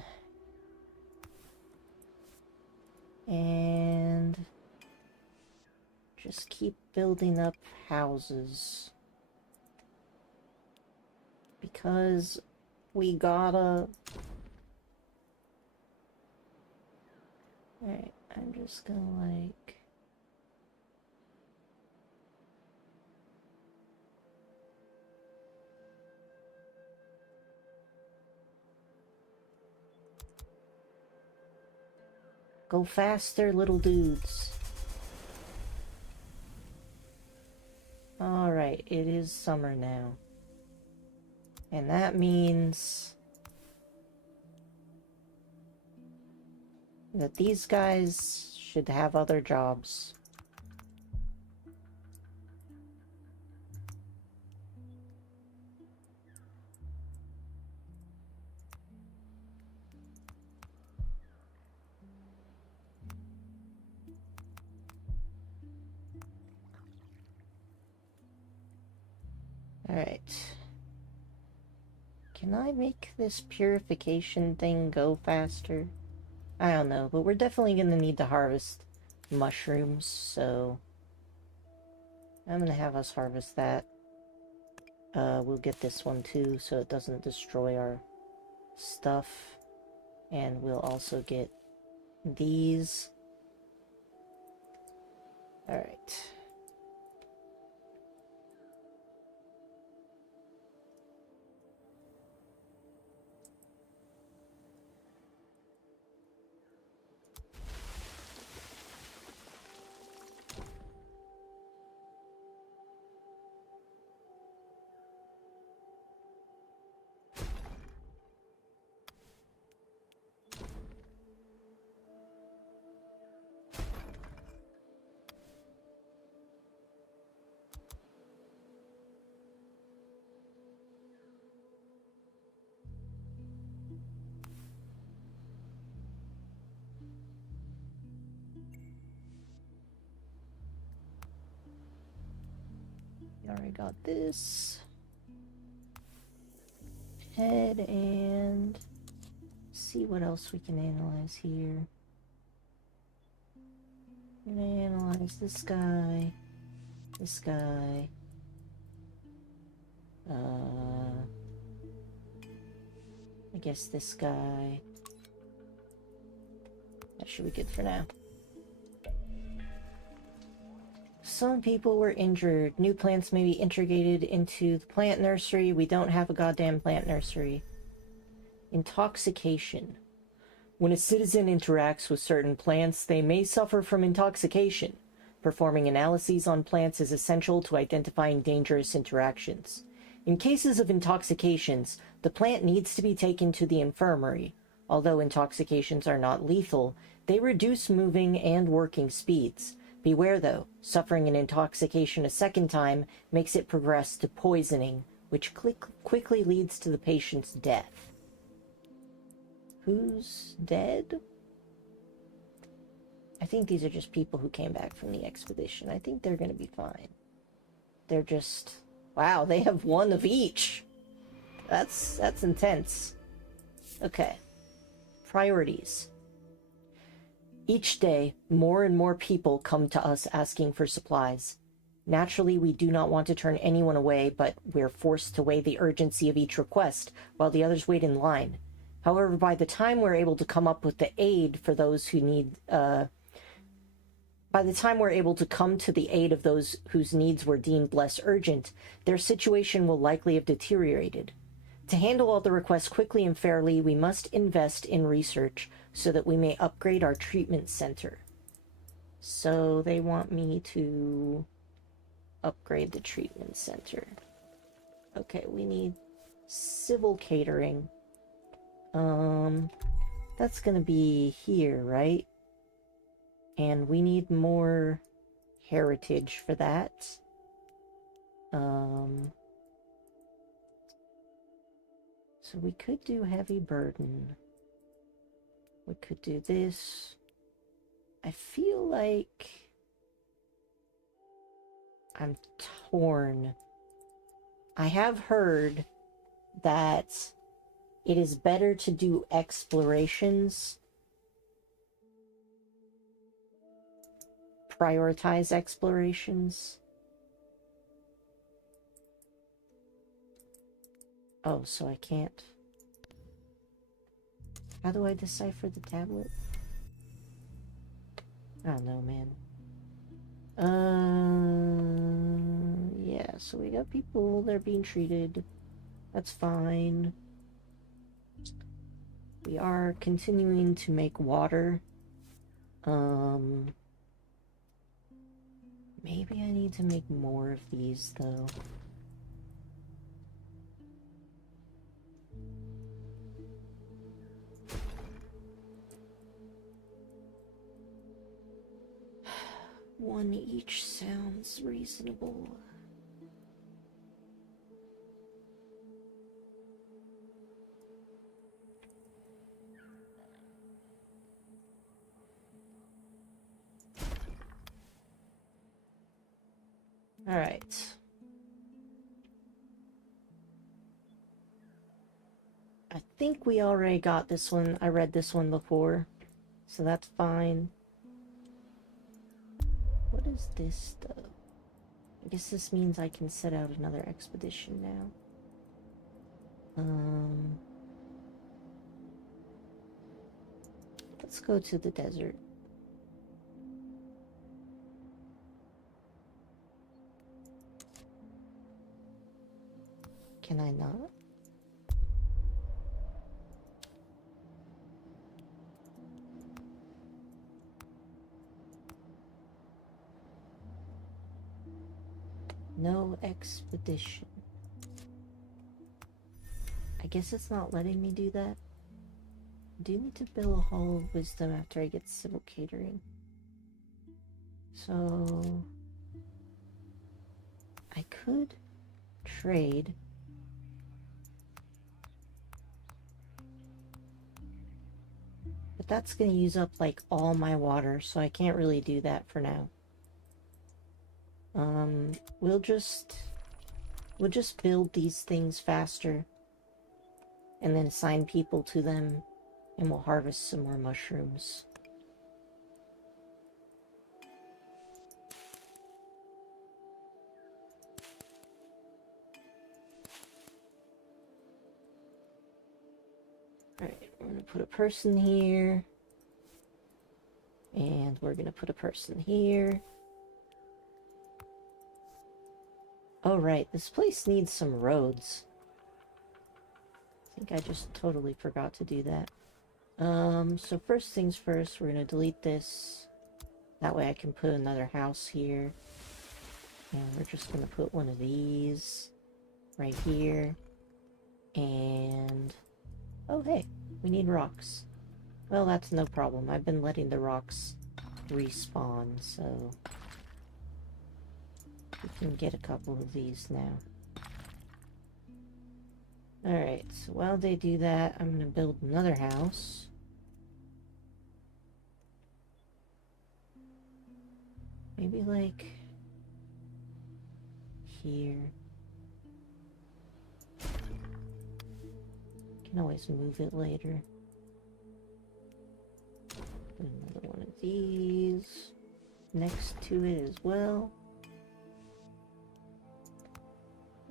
And just keep building up houses. Because we gotta... Alright, I'm just gonna like... Go faster, little dudes. Alright, it is summer now. And that means that these guys should have other jobs. Alright. Can I make this purification thing go faster? I don't know, but we're definitely gonna need to harvest mushrooms, so I'm gonna have us harvest that. We'll get this one too, so it doesn't destroy our stuff. And we'll also get these. Alright. We already got this. Head and see what else we can analyze here. We're gonna analyze this guy, this guy. I guess this guy. That should be good for now. Some people were injured. New plants may be integrated into the plant nursery. We don't have a goddamn plant nursery. Intoxication. When a citizen interacts with certain plants, they may suffer from intoxication. Performing analyses on plants is essential to identifying dangerous interactions. In cases of intoxications, the plant needs to be taken to the infirmary. Although intoxications are not lethal, they reduce moving and working speeds. Beware though, suffering an intoxication a second time makes it progress to poisoning, which quickly leads to the patient's death. Who's dead? I think these are just people who came back from the expedition. I think they're gonna be fine. They're just... Wow, they have one of each! That's intense. Okay. Priorities. Each day, more and more people come to us asking for supplies. Naturally, we do not want to turn anyone away, but we're forced to weigh the urgency of each request while the others wait in line. However, by the time we're able to come up with the aid for those who need, by the time we're able to come to the aid of those whose needs were deemed less urgent, their situation will likely have deteriorated. To handle all the requests quickly and fairly, we must invest in research so that we may upgrade our treatment center. So they want me to upgrade the treatment center. Okay, we need civil catering. That's gonna be here, right? And we need more heritage for that. So we could do heavy burden. We could do this. I feel like I'm torn. I have heard that it is better to do explorations. Prioritize explorations. Oh, so I can't. How do I decipher the tablet? I don't know, man. Yeah, so we got people, they're being treated. That's fine. We are continuing to make water. Maybe I need to make more of these, though. One each sounds reasonable. All right. I think we already got this one. I read this one before, so that's fine. What is this, though? I guess this means I can set out another expedition now. let's go to the desert. Can I not? No expedition. I guess it's not letting me do that. I do need to build a Hall of Wisdom after I get civil catering. So I could trade. But that's gonna use up like all my water, so I can't really do that for now. We'll just build these things faster and then assign people to them, and we'll harvest some more mushrooms. Alright, we're gonna put a person here. And we're gonna put a person here. Oh right, this place needs some roads. I think I just totally forgot to do that. So first things first, we're gonna delete this. That way I can put another house here. And we're just gonna put one of these right here. And... oh hey, we need rocks. Well, that's no problem. I've been letting the rocks respawn, so... we can get a couple of these now. Alright, so while they do that, I'm gonna build another house. Maybe like... here. Can always move it later. Put another one of these next to it as well.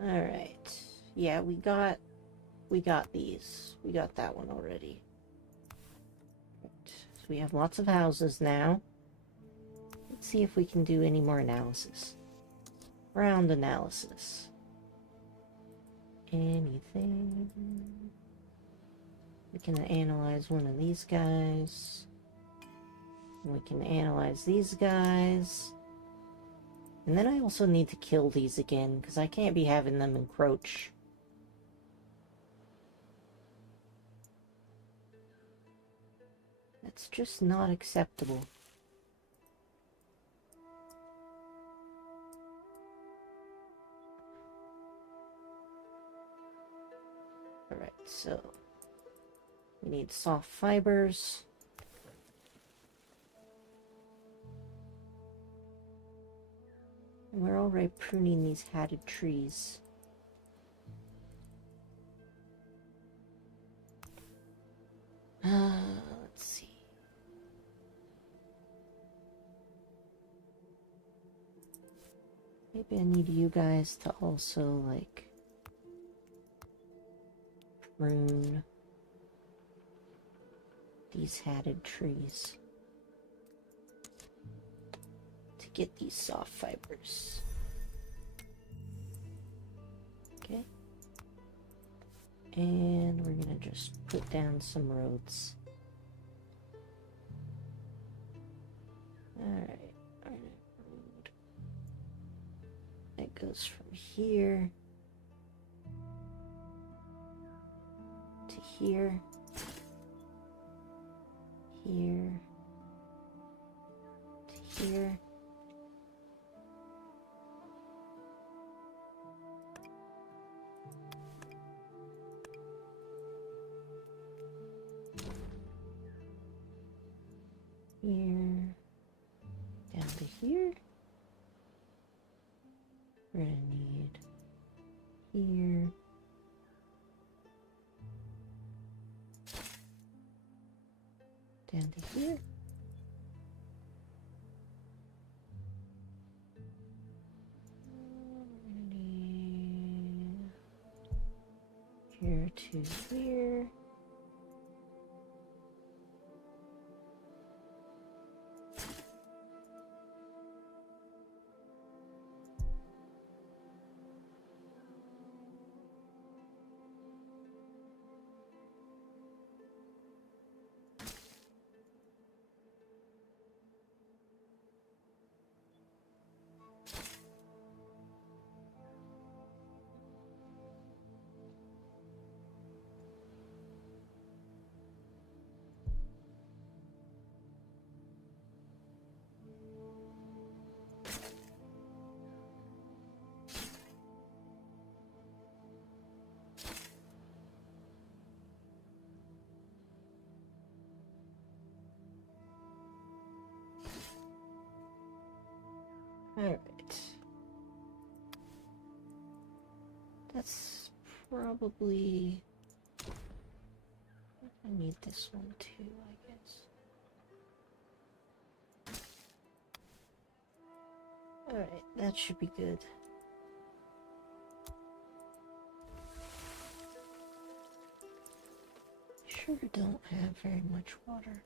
Alright. Yeah, we got these. We got that one already. Right. So we have lots of houses now. Let's see if we can do any more analysis. Round analysis. Anything? We can analyze one of these guys. We can analyze these guys. And then I also need to kill these again, because I can't be having them encroach. That's just not acceptable. Alright, so... we need soft fibers. And we're already pruning these hatted trees. Let's see. Maybe I need you guys to also, like, prune these hatted trees to get these soft fibers. Okay. And we're gonna just put down some roads. Alright. Road. That goes from here to here. Here to here. Here down to here. We're gonna need here. Down to here. We're gonna need here to here. Alright. That's probably... I need this one too, I guess. Alright, that should be good. Sure don't have very much water.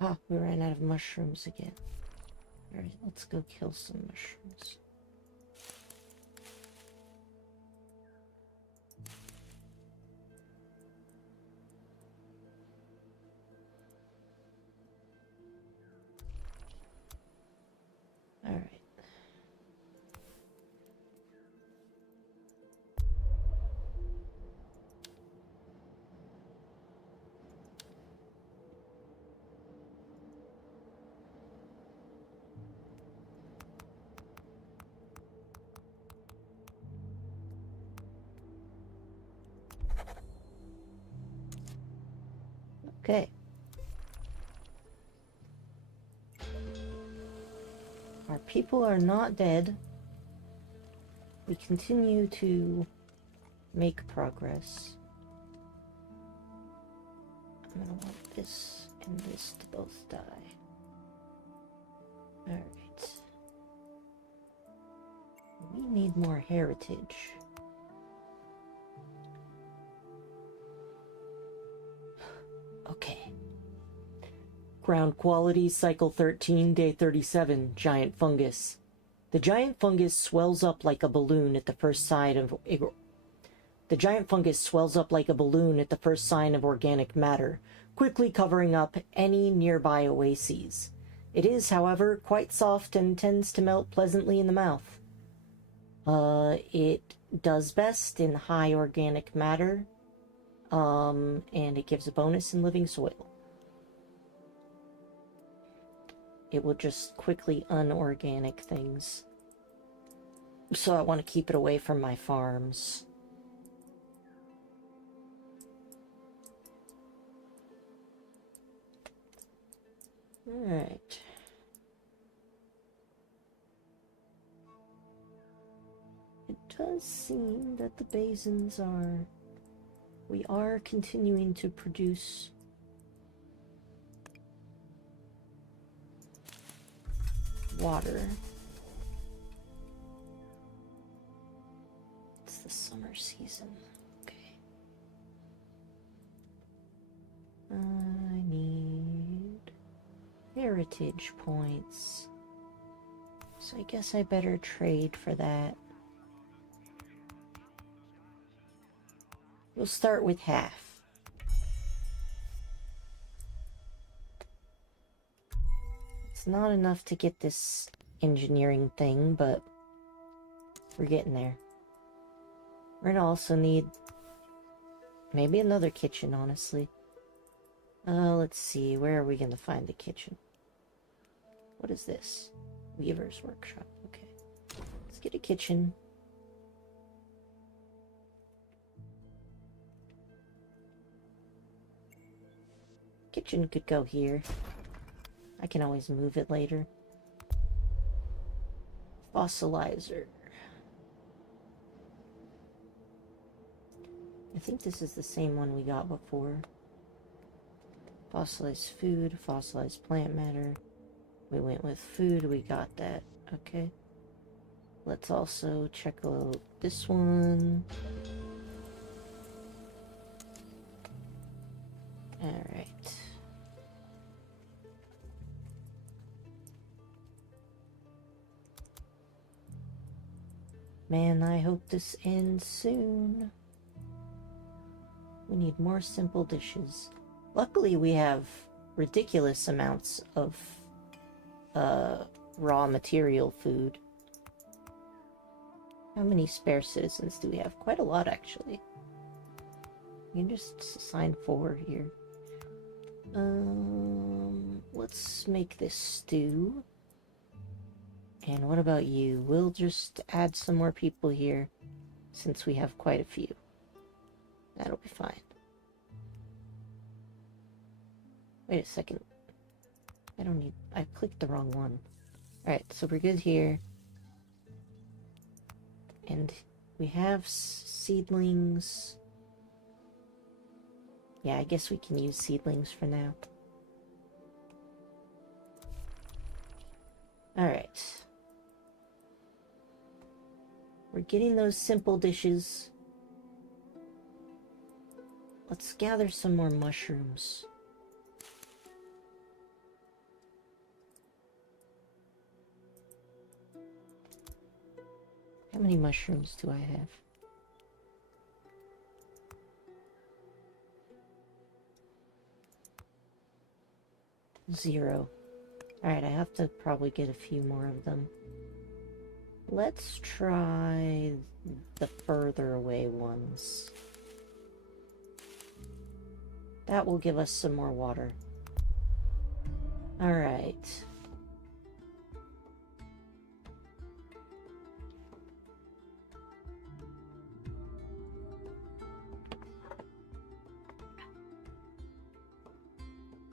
Ah, we ran out of mushrooms again. Alright, let's go kill some mushrooms. Alright. Okay. Our people are not dead. We continue to make progress. I'm gonna want this and this to both die. Alright. We need more heritage. Okay. Ground quality, cycle 13, day 37, giant fungus. The giant fungus swells up like a balloon at the first sign of organic matter, quickly covering up any nearby oases. It is, however, quite soft and tends to melt pleasantly in the mouth. It does best in high organic matter, and it gives a bonus in living soil. It will just quickly unorganic things. So I want to keep it away from my farms. Alright. It does seem that the basins are... We are continuing to produce water. It's the summer season. Okay. I need heritage points. So I guess I better trade for that. We'll start with half. It's not enough to get this engineering thing, but we're getting there. We're gonna also need maybe another kitchen, honestly. Let's see, where are we gonna find the kitchen? What is this? Weaver's Workshop, okay. Let's get a kitchen. Kitchen could go here. I can always move it later. Fossilizer. I think this is the same one we got before. Fossilized food, fossilized plant matter. We went with food, we got that. Okay. Let's also check out this one. Alright. Man, I hope this ends soon. We need more simple dishes. Luckily, we have ridiculous amounts of raw material food. How many spare citizens do we have? Quite a lot, actually. We can just assign 4 here. Let's make this stew. And what about you? We'll just add some more people here, since we have quite a few. That'll be fine. Wait a second. I clicked the wrong one. Alright, so we're good here. And we have seedlings. Yeah, I guess we can use seedlings for now. Alright. We're getting those simple dishes. Let's gather some more mushrooms. How many mushrooms do I have? Zero. Alright, I have to probably get a few more of them. Let's try the further away ones. That will give us some more water. Alright.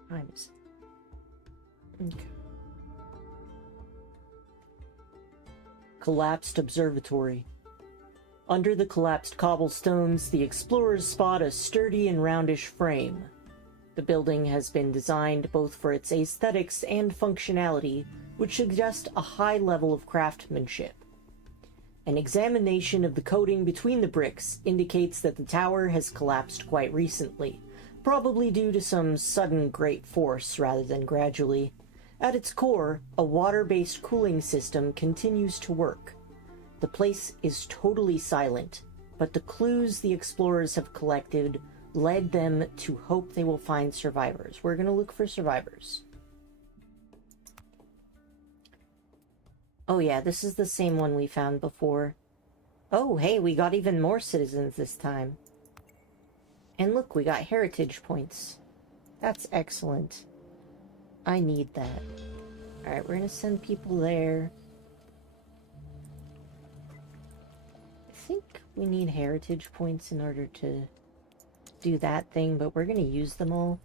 Time is it? Okay. Collapsed observatory. Under the collapsed cobblestones, the explorers spot a sturdy and roundish frame. The building has been designed both for its aesthetics and functionality, which suggest a high level of craftsmanship. An examination of the coating between the bricks indicates that the tower has collapsed quite recently, probably due to some sudden great force rather than gradually. At its core, a water-based cooling system continues to work. The place is totally silent, but the clues the explorers have collected led them to hope they will find survivors. We're going to look for survivors. Oh yeah, this is the same one we found before. Oh, hey, we got even more citizens this time. And look, we got heritage points. That's excellent. I need that. Alright, we're gonna send people there. I think we need heritage points in order to do that thing, but we're gonna use them all.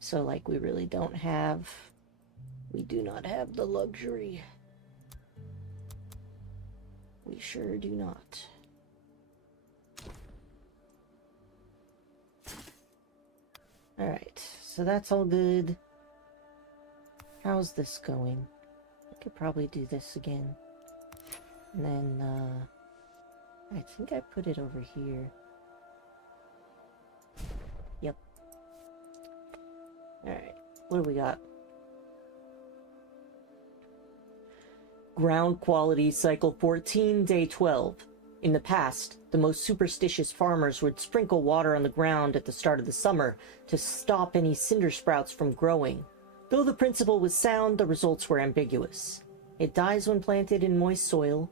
So, like, we really don't have... We do not have the luxury. We sure do not. Alright, so that's all good. How's this going? I could probably do this again. And then, I think I put it over here. Yep. Alright, what do we got? Ground quality cycle 14, day 12. In the past, the most superstitious farmers would sprinkle water on the ground at the start of the summer to stop any cinder sprouts from growing. Though the principle was sound, the results were ambiguous. It dies when planted in moist soil.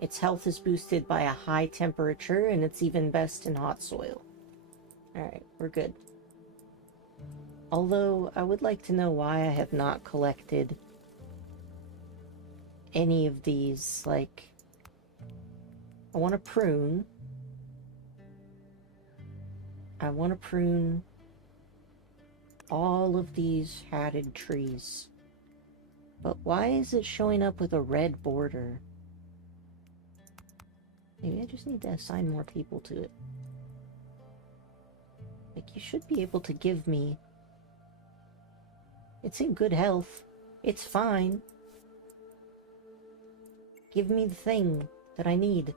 Its health is boosted by a high temperature, and it's even best in hot soil. Alright, we're good. Although, I would like to know why I have not collected any of these, like... I want to prune. I want to prune all of these hatted trees. But why is it showing up with a red border? Maybe I just need to assign more people to it. Like, you should be able to give me... It's in good health. It's fine. Give me the thing that I need.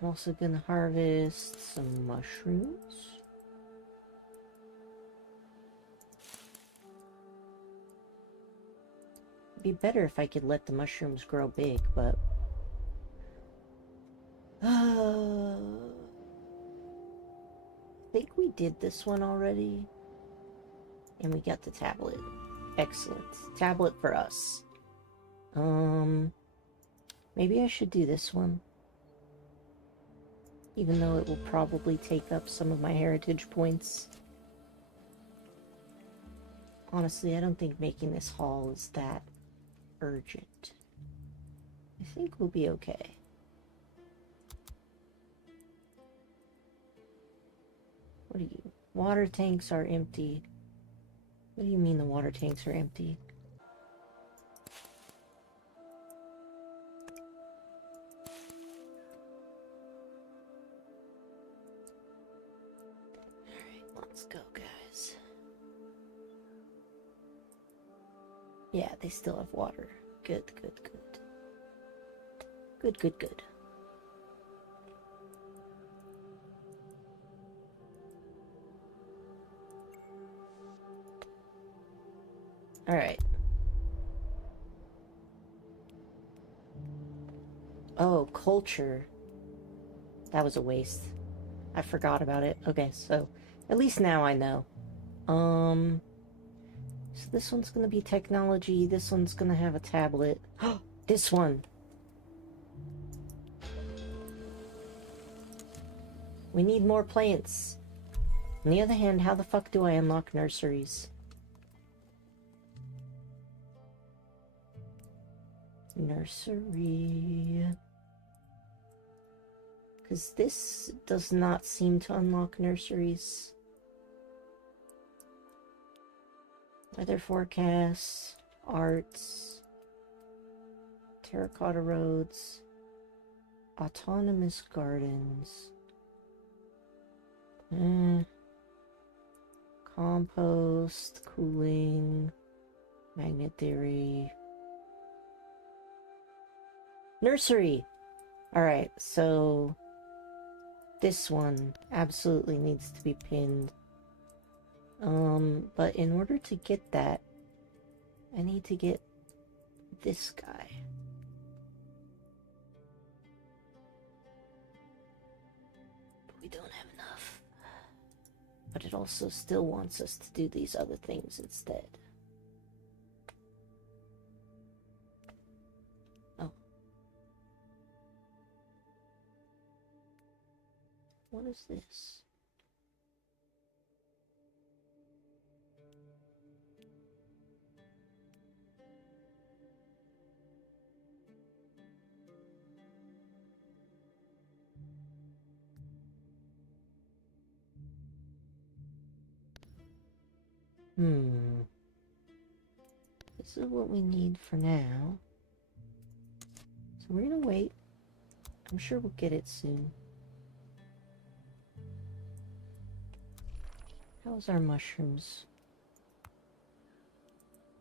I'm also gonna harvest some mushrooms. It'd be better if I could let the mushrooms grow big, but... I think we did this one already. And we got the tablet. Excellent. Tablet for us. Maybe I should do this one. Even though it will probably take up some of my heritage points. Honestly, I don't think making this haul is that urgent. I think we'll be okay. What do you... Water tanks are empty. What do you mean the water tanks are empty? Yeah, they still have water. Good, good, good. Good, good, good. Alright. Oh, culture. That was a waste. I forgot about it. Okay, so at least now I know. So this one's gonna be technology. This one's gonna have a tablet. This one. We need more plants. On the other hand, how the fuck do I unlock nurseries? Nursery. Because this does not seem to unlock nurseries. Weather forecasts, arts, terracotta roads, autonomous gardens, compost, cooling, magnet theory, nursery. Alright, so this one absolutely needs to be pinned. But in order to get that, I need to get this guy. But we don't have enough. But it also still wants us to do these other things instead. Oh. What is this? This is what we need for now. So we're gonna wait. I'm sure we'll get it soon. How's our mushrooms?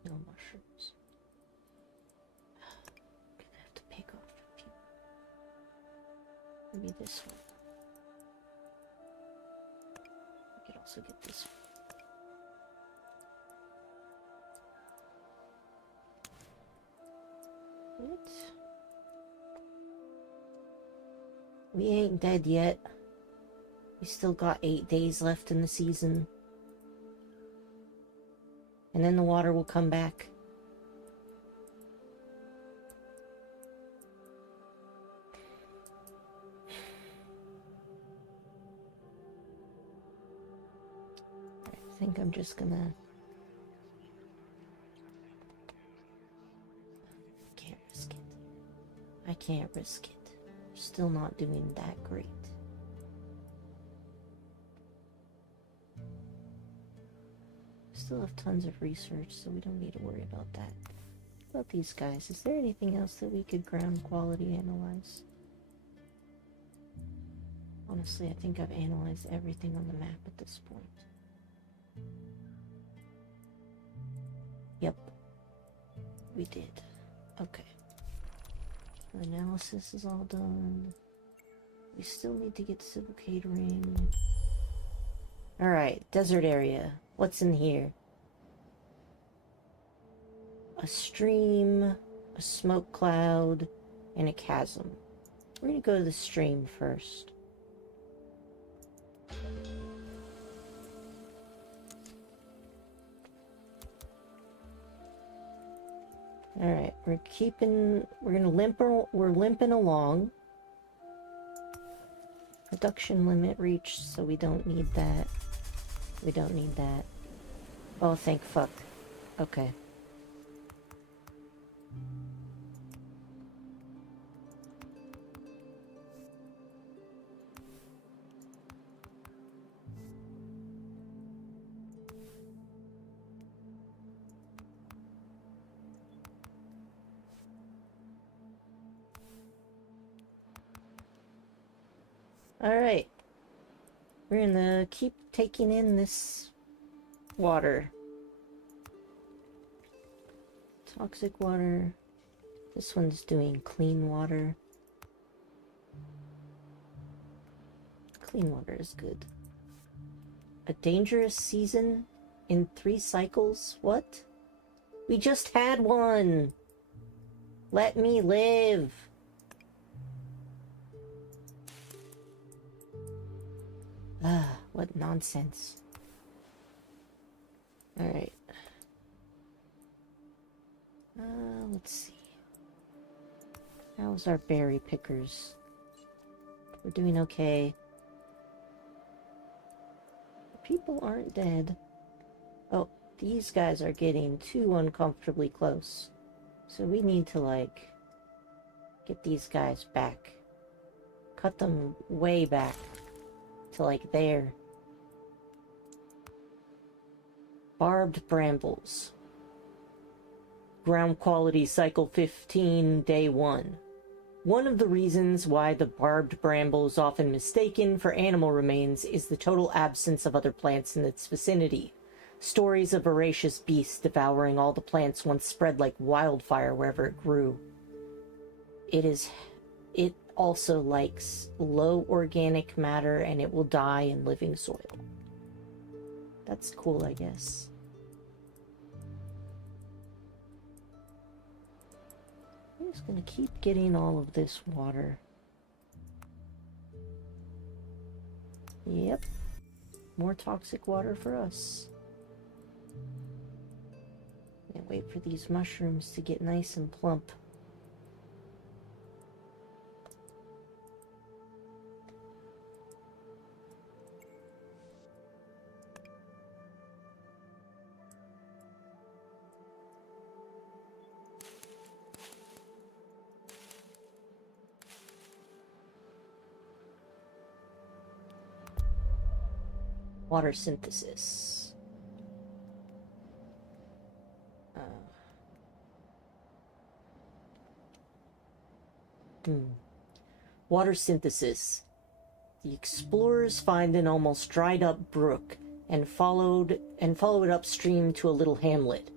No mushrooms. Gonna have to pick off a few. Maybe this one. We could also get this one. What? We ain't dead yet. We still got 8 days left in the season. And then the water will come back. I think I'm just gonna... Can't risk it. I can't risk it. We're still not doing that great. Still have tons of research, so we don't need to worry about that. What about these guys? Is there anything else that we could ground quality analyze? Honestly, I think I've analyzed everything on the map at this point. Yep. We did. Okay. The analysis is all done. We still need to get civil catering. Alright, desert area. What's in here? A stream, a smoke cloud, and a chasm. We're gonna go to the stream first. Alright, we're limping along. Production limit reached, so we don't need that. We don't need that. Oh, thank fuck. Okay. Alright. We're gonna keep taking in this water. toxic water. This one's doing clean water. Clean water is good. A dangerous season in 3 cycles? What? We just had one! Let me live! Ah, what nonsense. Alright. Let's see. How's our berry pickers? We're doing okay. People aren't dead. Oh, these guys are getting too uncomfortably close. So we need to, like, get these guys back. Cut them way back. To, like, there. Barbed brambles. Ground quality cycle 15, day 1. One of the reasons why the barbed bramble is often mistaken for animal remains is the total absence of other plants in its vicinity. Stories of voracious beasts devouring all the plants once spread like wildfire wherever it grew. It also likes low organic matter, and it will die in living soil. That's cool, I guess. I'm just gonna keep getting all of this water. Yep. More toxic water for us. Can't wait for these mushrooms to get nice and plump. Water synthesis. Water synthesis. The explorers find an almost dried up brook and follow it upstream to a little hamlet.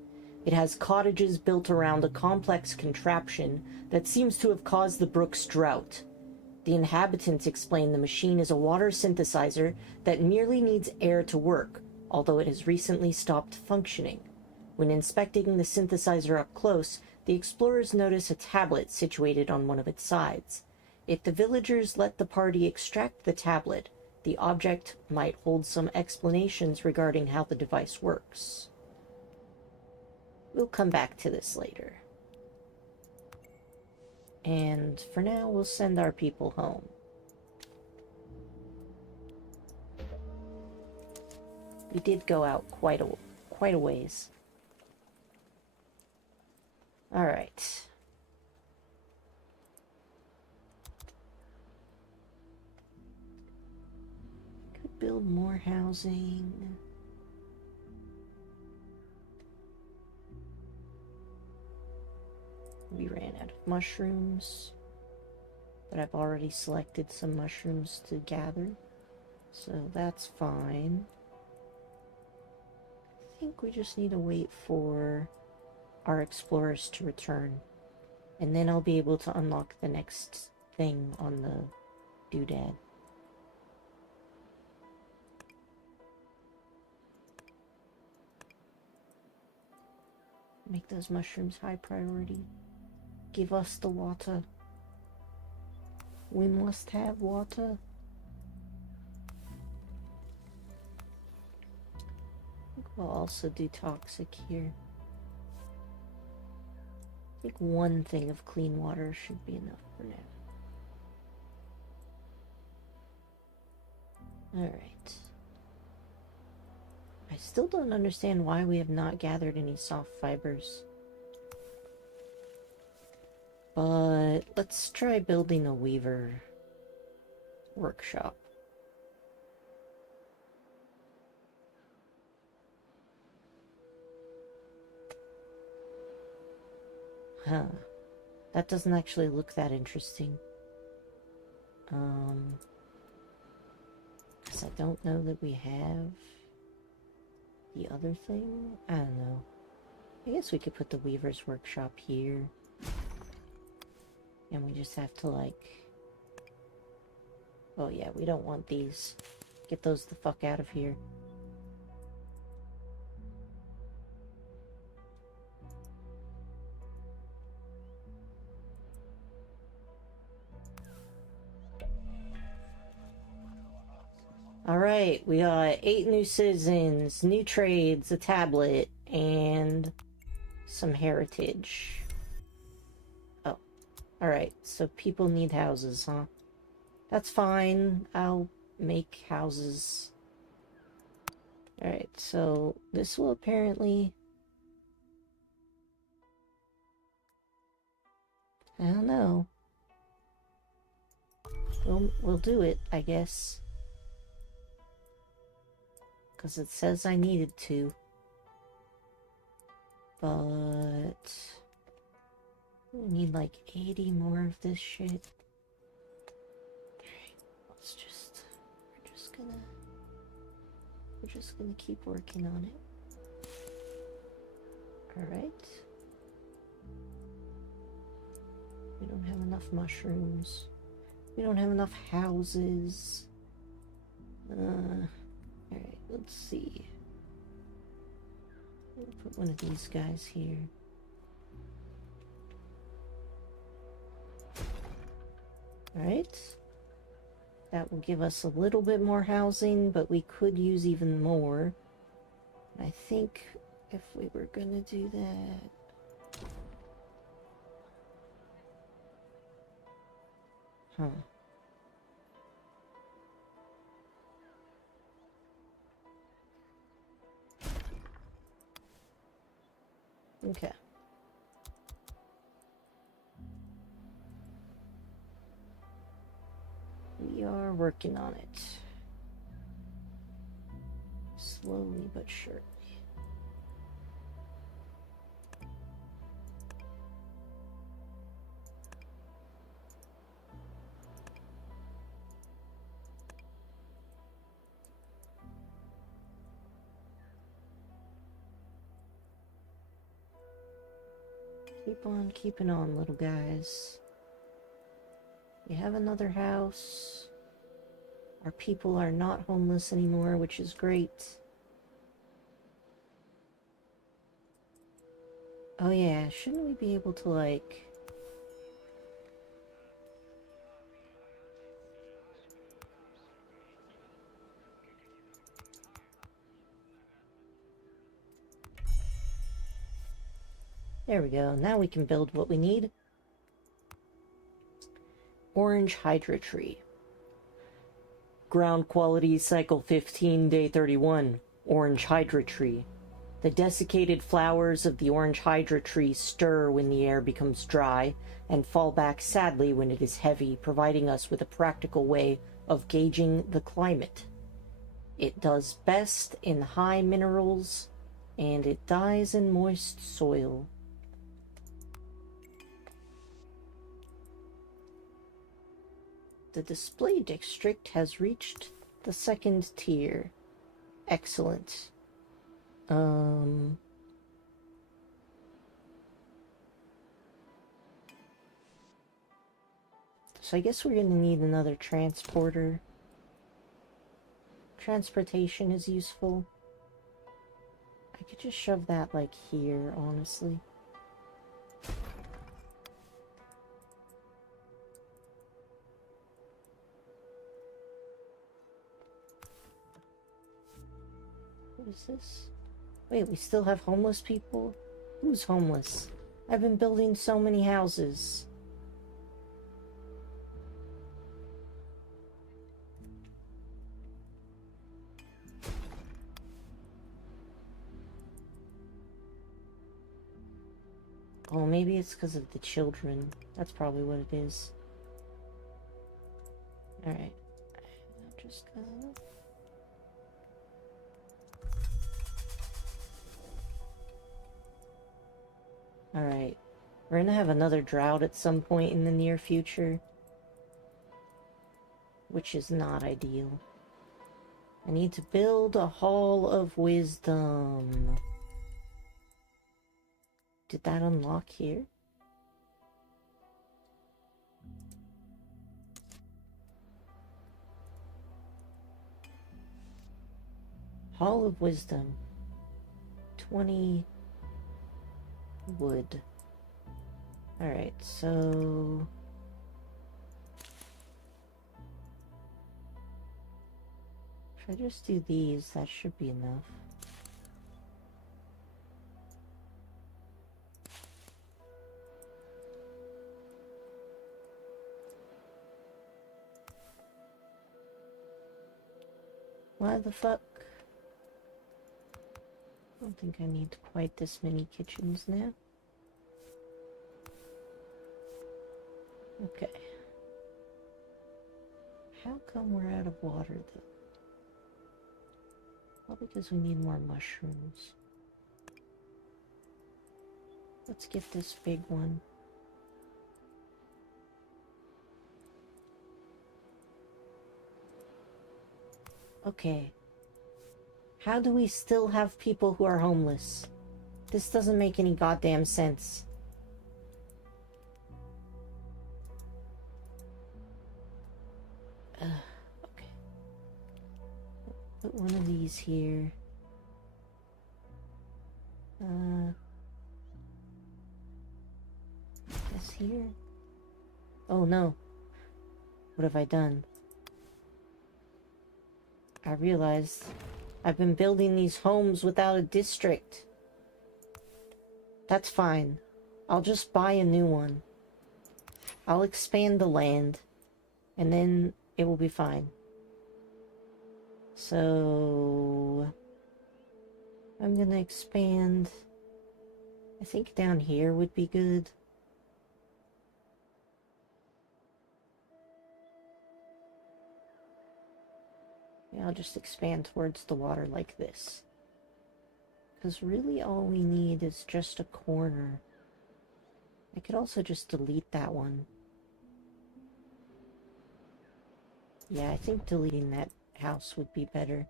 It has cottages built around a complex contraption that seems to have caused the brook's drought. The inhabitants explain the machine is a water synthesizer that merely needs air to work, although it has recently stopped functioning. When inspecting the synthesizer up close, the explorers notice a tablet situated on one of its sides. If the villagers let the party extract the tablet, the object might hold some explanations regarding how the device works. We'll come back to this later. And for now, we'll send our people home. We did go out quite a ways. All right. Could build more housing. We ran out of mushrooms, but I've already selected some mushrooms to gather, so that's fine. I think we just need to wait for our explorers to return, and then I'll be able to unlock the next thing on the doodad. Make those mushrooms high priority. Give us the water. We must have water. I think we'll also do toxic here. I think one thing of clean water should be enough for now. Alright. I still don't understand why we have not gathered any soft fibers. But let's try building a weaver workshop. Huh. That doesn't actually look that interesting. Because I don't know that we have the other thing. I don't know. I guess we could put the Weaver's Workshop here. And we just have to, like... Oh yeah, we don't want these. Get those the fuck out of here. Alright, we got 8 new citizens, new trades, a tablet, and some heritage. Oh, alright, so people need houses, huh? That's fine, I'll make houses. Alright, so this will apparently... I don't know. We'll do it, I guess. Because it says I needed to. But... we need like 80 more of this shit. Alright, let's just... We're just gonna keep working on it. Alright. We don't have enough mushrooms. We don't have enough houses. Alright, let's see. We'll put one of these guys here. Alright. That will give us a little bit more housing, but we could use even more. I think if we were gonna do that... Huh. Okay. We are working on it. Slowly but surely. Keep on keeping on, little guys. We have another house. Our people are not homeless anymore, which is great. Oh yeah, shouldn't we be able to, like... There we go. Now we can build what we need. Orange Hydra Tree. Ground quality, cycle 15, day 31. Orange Hydra Tree. The desiccated flowers of the orange hydra tree stir when the air becomes dry and fall back sadly when it is heavy, providing us with a practical way of gauging the climate. It does best in high minerals, and it dies in moist soil. The display district has reached the second tier. Excellent. So I guess we're gonna need another transporter. Transportation is useful. I could just shove that, like, here, honestly. What is this? Wait, we still have homeless people? Who's homeless? I've been building so many houses. Oh, maybe it's because of the children. That's probably what it is. Alright. I'm just gonna... Alright. We're gonna have another drought at some point in the near future. Which is not ideal. I need to build a Hall of Wisdom. did that unlock here? Hall of Wisdom. 20 wood. Alright, so... if I just do these, that should be enough. Why the fuck? I don't think I need quite this many kitchens now. Okay. How come we're out of water, though? Probably because we need more mushrooms. Let's get this big one. Okay. How do we still have people who are homeless? This doesn't make any goddamn sense. Okay. Put one of these here. This here? Oh no. What have I done? I realized I've been building these homes without a district. That's fine. I'll just buy a new one. I'll expand the land, and then it will be fine. So... I'm gonna expand... I think down here would be good. Yeah, I'll just expand towards the water like this. Because really all we need is just a corner. I could also just delete that one. Yeah, I think deleting that house would be better.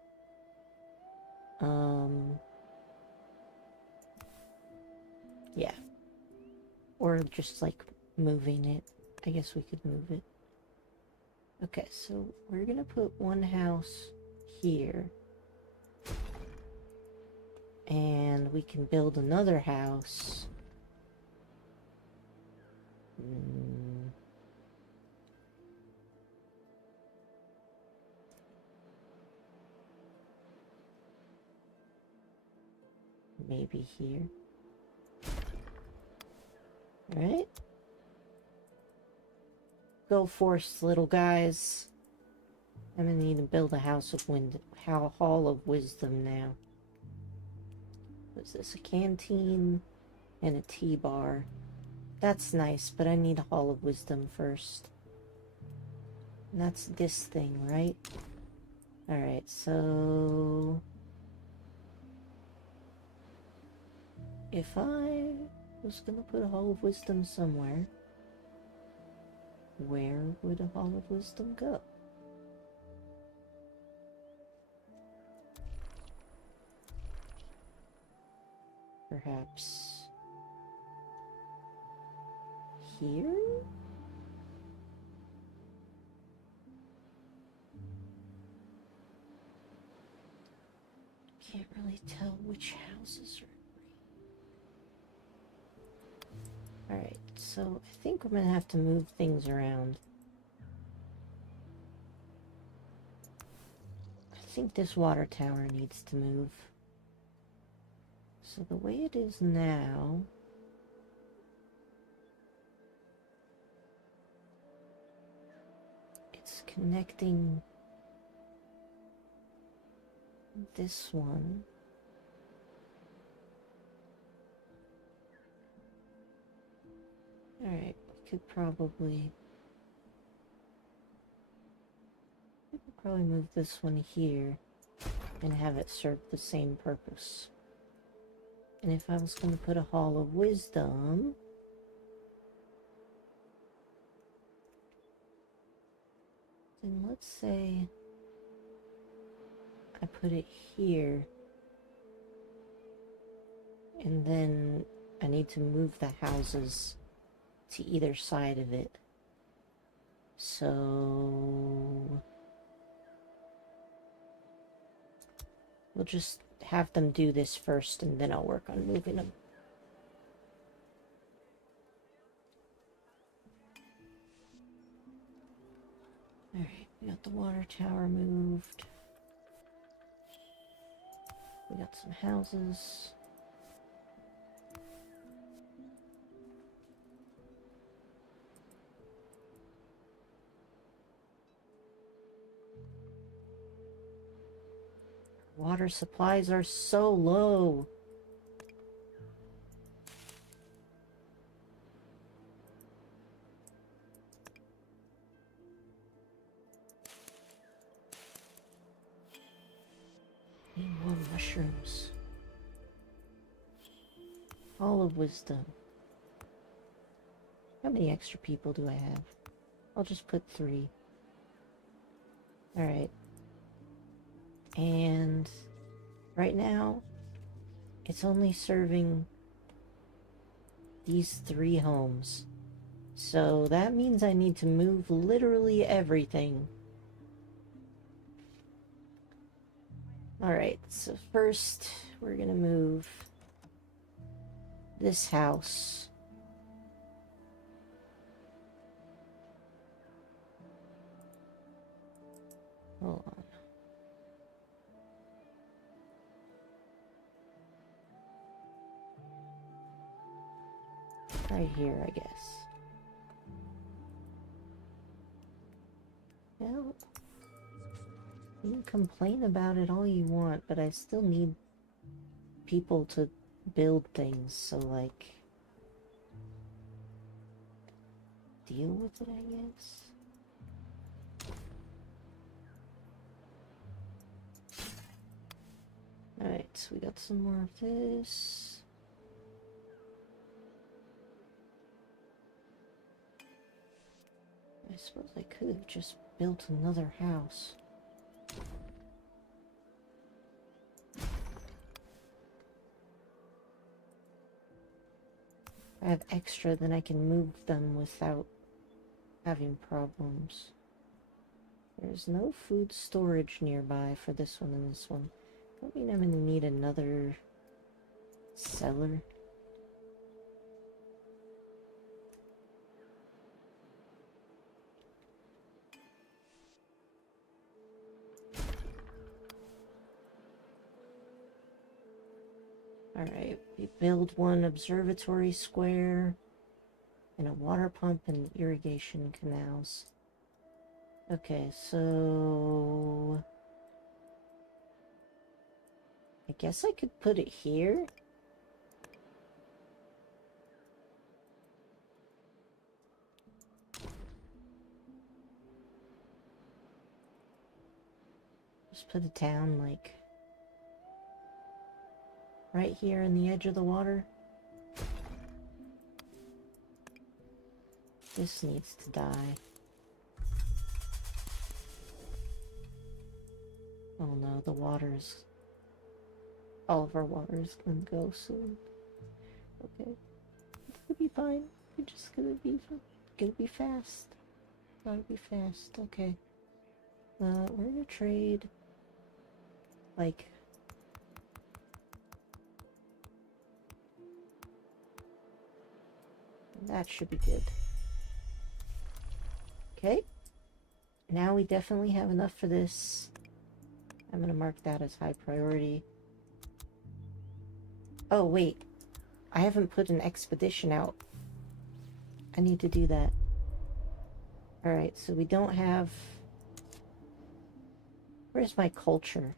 Yeah. Or just, like, moving it. I guess we could move it. Okay, so we're gonna put one house here. And we can build another house. Maybe here. Alright. Go forth, little guys. I'm gonna need to build a house of hall of wisdom now. What's this? A canteen and a tea bar. That's nice, but I need a hall of wisdom first. And that's this thing, right? Alright, so... if I was gonna put a hall of wisdom somewhere, where would a hall of wisdom go? Perhaps here? Can't really tell which houses are. Alright, so I think we're gonna have to move things around. I think this water tower needs to move. So the way it is now... it's connecting this one. Alright, we could probably move this one here and have it serve the same purpose. And if I was going to put a hall of wisdom, then let's say I put it here, and then I need to move the houses to either side of it. So we'll just have them do this first, and then I'll work on moving them. Alright, we got the water tower moved. We got some houses. Water supplies are so low. Need more mushrooms. All of wisdom. How many extra people do I have? I'll just put 3. Alright. And right now, it's only serving these 3 homes. So that means I need to move literally everything. Alright, so first we're gonna move this house. Hold on. Right here, I guess. Well, you can complain about it all you want, but I still need people to build things, so like deal with it, I guess. Alright, so we got some more of this. I suppose I could have just built another house. If I have extra, then I can move them without having problems. There's no food storage nearby for this one and this one. Don't mean I'm gonna need another cellar. Alright, we build one observatory square and a water pump and irrigation canals. Okay, so I guess I could put it here. Just put it down like right here in the edge of the water. This needs to die. Oh no, the water's... all of our water's gonna go soon. Okay. It's gonna be fine. We're just gonna be fast. Gotta be fast. Okay. We're gonna trade like that should be good. Okay. Now we definitely have enough for this. I'm gonna mark that as high priority. Oh, wait. I haven't put an expedition out. I need to do that. Alright, so we don't have... Where's my culture?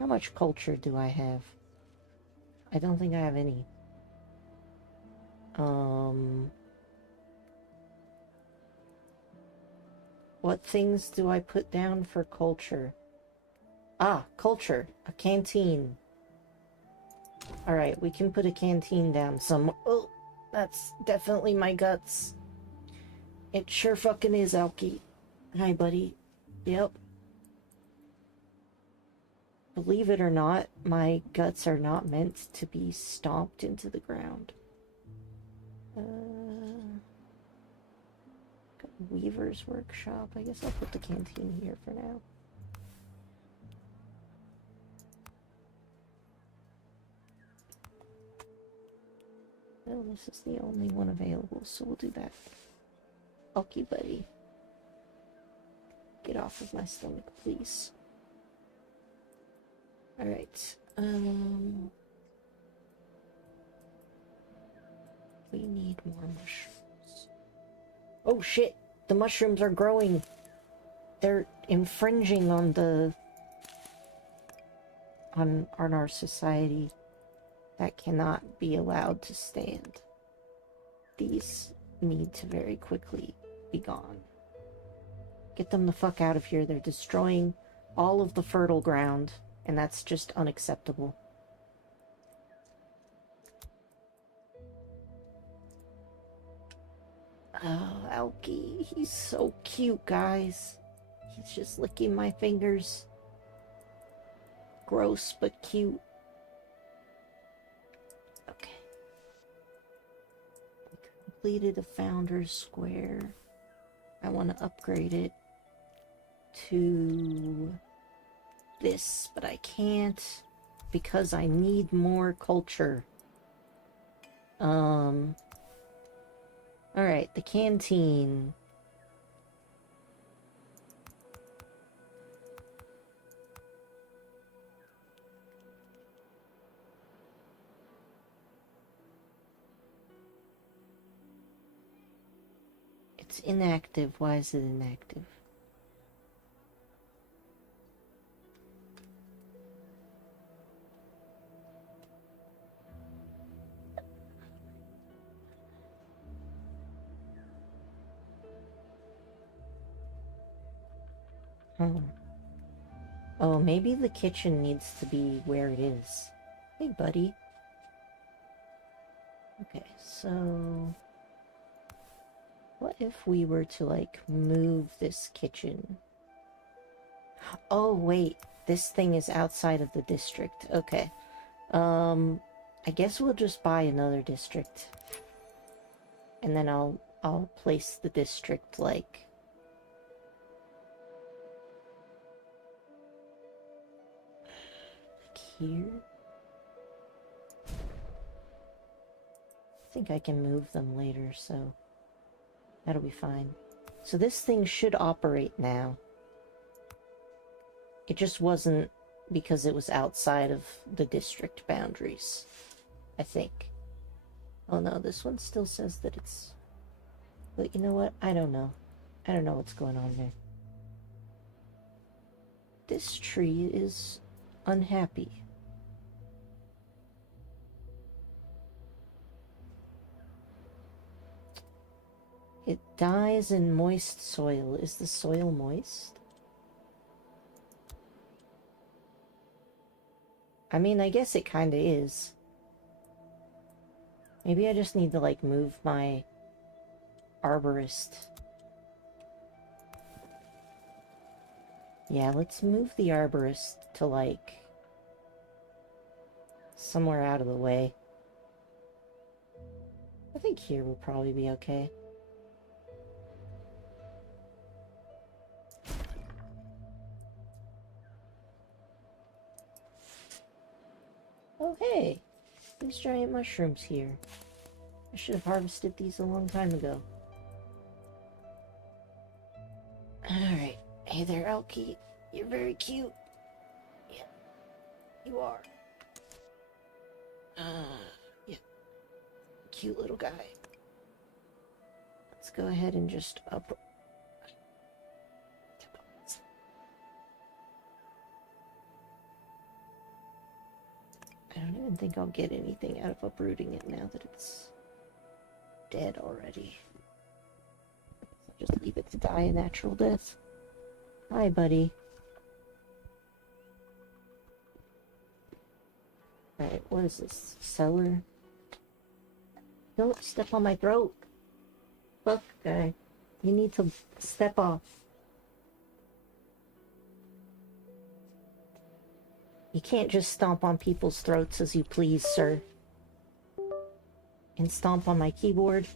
How much culture do I have? I don't think I have any. What things do I put down for culture? Ah, culture. A canteen. Alright, we can put a canteen down some... Oh, that's definitely my guts. It sure fucking is, Alki. Hi, buddy. Yep. Believe it or not, my guts are not meant to be stomped into the ground. Got Weaver's Workshop. I guess I'll put the canteen here for now. Well, this is the only one available, so we'll do that. Okay, buddy. Get off of my stomach, please. Alright, we need more mushrooms. Oh shit! The mushrooms are growing! They're infringing on on our society. That cannot be allowed to stand. These need to very quickly be gone. Get them the fuck out of here. They're destroying all of the fertile ground, and that's just unacceptable. Oh, Alki, he's so cute, guys. He's just licking my fingers. Gross, but cute. Okay. We completed a Founder's Square. I want to upgrade it to this, but I can't because I need more culture. Alright, the canteen. It's inactive. Why is it inactive? Oh, maybe the kitchen needs to be where it is. Hey, buddy. Okay, so... what if we were to, like, move this kitchen? Oh, wait. This thing is outside of the district. Okay. I guess we'll just buy another district. And then I'll place the district, like... here? I think I can move them later, so that'll be fine. So this thing should operate now. It just wasn't because it was outside of the district boundaries, I think. Oh no, this one still says that it's... but you know what? I don't know. I don't know what's going on there. This tree is unhappy. It dies in moist soil. Is the soil moist? I mean, I guess it kinda is. Maybe I just need to, like, move my arborist. Yeah, let's move the arborist to, like, somewhere out of the way. I think here will probably be okay. Oh, hey! These giant mushrooms here. I should have harvested these a long time ago. Alright. Hey there, Elkie. You're very cute. Yeah. You are. Yeah. Cute little guy. Let's go ahead and just up... I don't even think I'll get anything out of uprooting it now that it's dead already. I'll just leave it to die a natural death. Hi, buddy. Alright, what is this? Cellar? Don't step on my throat! Fuck, guy. You need to step off. You can't just stomp on people's throats as you please, sir. And stomp on my keyboard.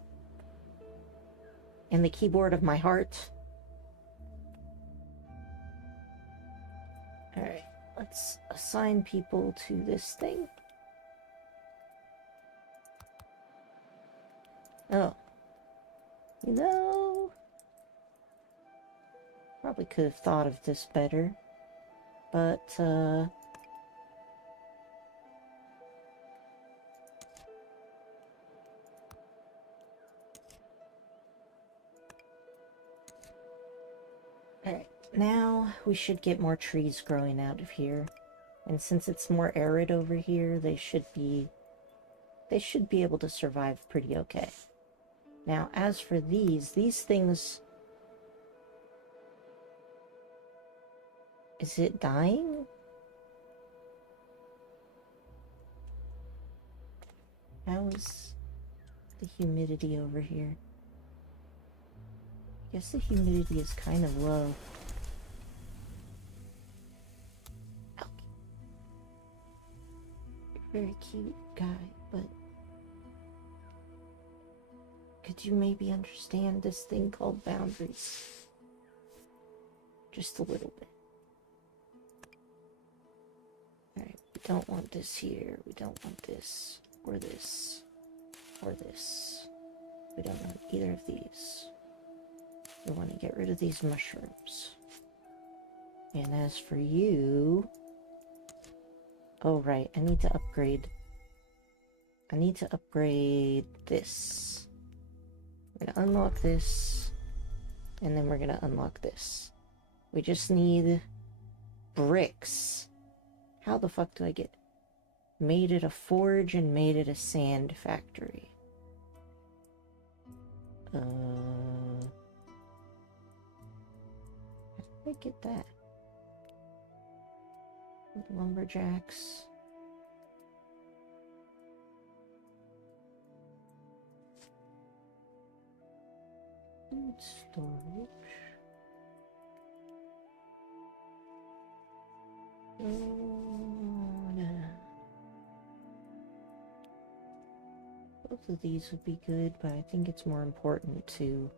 And the keyboard of my heart. Alright, let's assign people to this thing. Oh. You know... Probably could have thought of this better. But, Alright, now we should get more trees growing out of here. And since it's more arid over here, they should be able to survive pretty okay. Now, as for these things... Is it dying? How is the humidity over here? I guess the humidity is kind of low. Okay. Very cute guy, but... Could you maybe understand this thing called boundaries? Just a little bit. Alright, we don't want this here. We don't want this. Or this. Or this. We don't want either of these. We want to get rid of these mushrooms. And as for you... Oh, right. I need to upgrade... this. We're going to unlock this. And then we're going to unlock this. We just need... bricks. How the fuck do I get... Made it a forge and made it a sand factory. How did I get that? Lumberjacks. Food storage. Both of these would be good, but I think it's more important to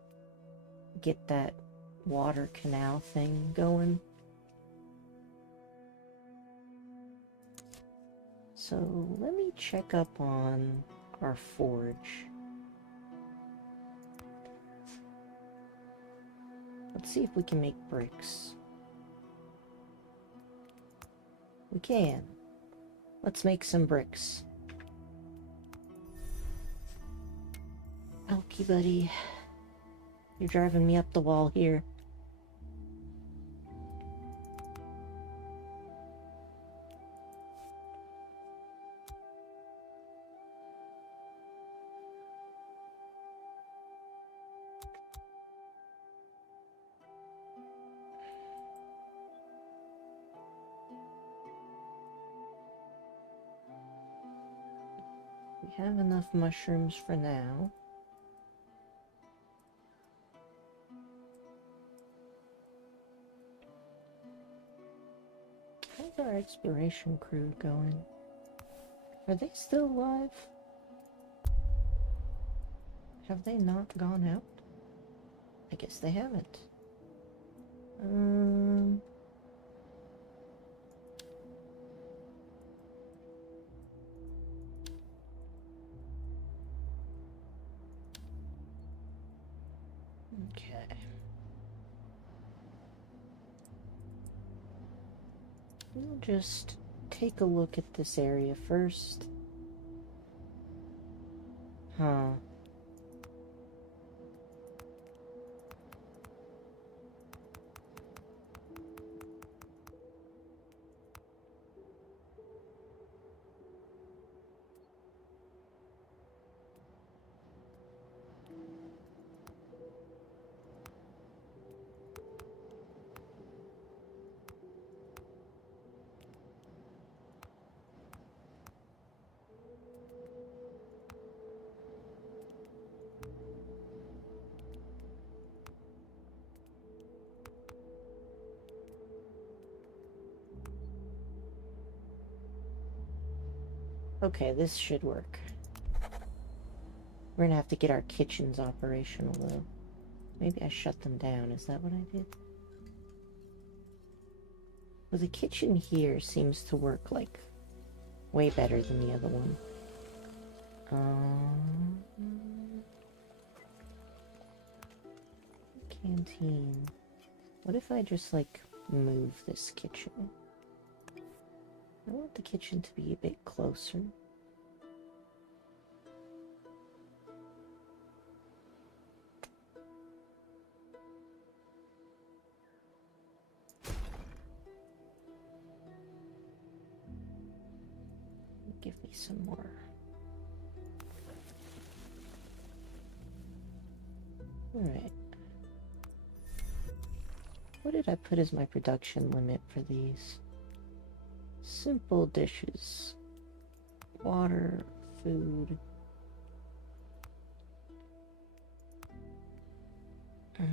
get that water canal thing going. So let me check up on our forge. Let's see if we can make bricks. We can. Let's make some bricks. Okay, buddy. You're driving me up the wall here. We have enough mushrooms for now. How's our exploration crew going? Are they still alive? Have they not gone out? I guess they haven't. Okay. We'll just take a look at this area first. Huh. Okay, this should work. We're gonna have to get our kitchens operational, though. Maybe I shut them down. Is that what I did? Well, the kitchen here seems to work, like, way better than the other one. Canteen. What if I just, like, move this kitchen? I want the kitchen to be a bit closer. Give me some more. Alright. What did I put as my production limit for these? Simple dishes. Water, food. I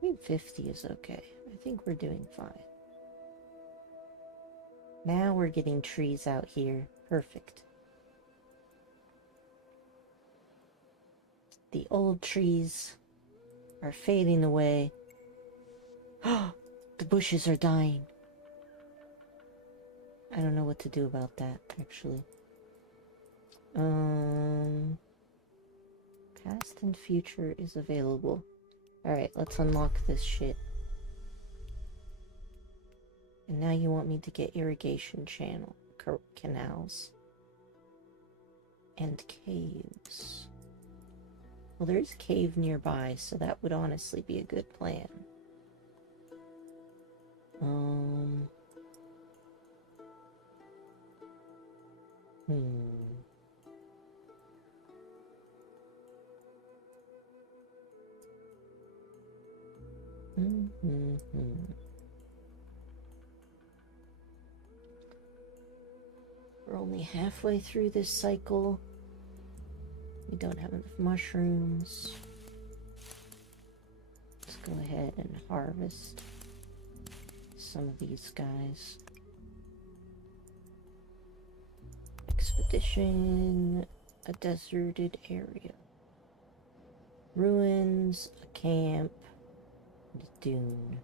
think 50 is okay. I think we're doing fine. Now we're getting trees out here. Perfect. The old trees are fading away. The bushes are dying. I don't know what to do about that, actually. Past and future is available. Alright, let's unlock this shit. And now you want me to get irrigation canals. And caves. Well, there's a cave nearby, so that would honestly be a good plan. We're only halfway through this cycle. We don't have enough mushrooms. Let's go ahead and harvest some of these guys. Expedition, a deserted area. Ruins, a camp, and a dune.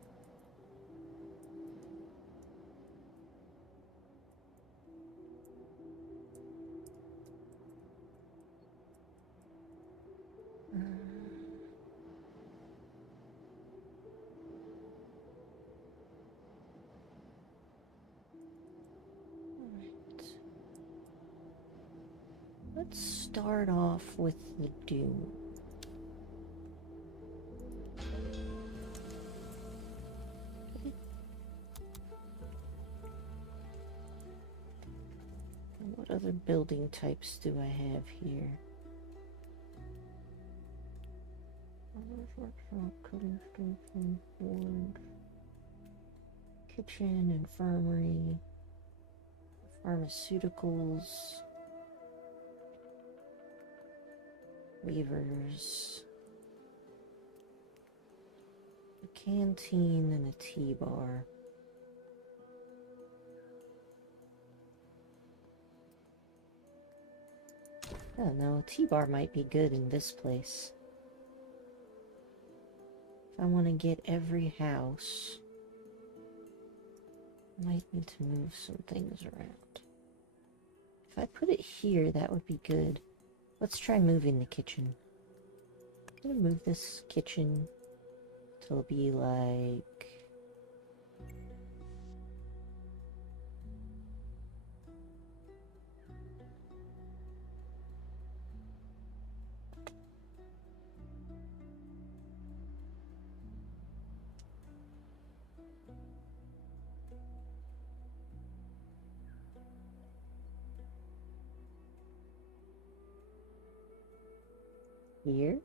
Let's start off with the dune. And what other building types do I have here? Workshop, cutting station, forge, kitchen, infirmary, pharmaceuticals, weavers, a canteen, and a tea bar. I don't know, a tea bar might be good in this place. If I want to get every house, I might need to move some things around. If I put it here, that would be good. Let's try moving the kitchen. I'm gonna move this kitchen till it'll be like... here?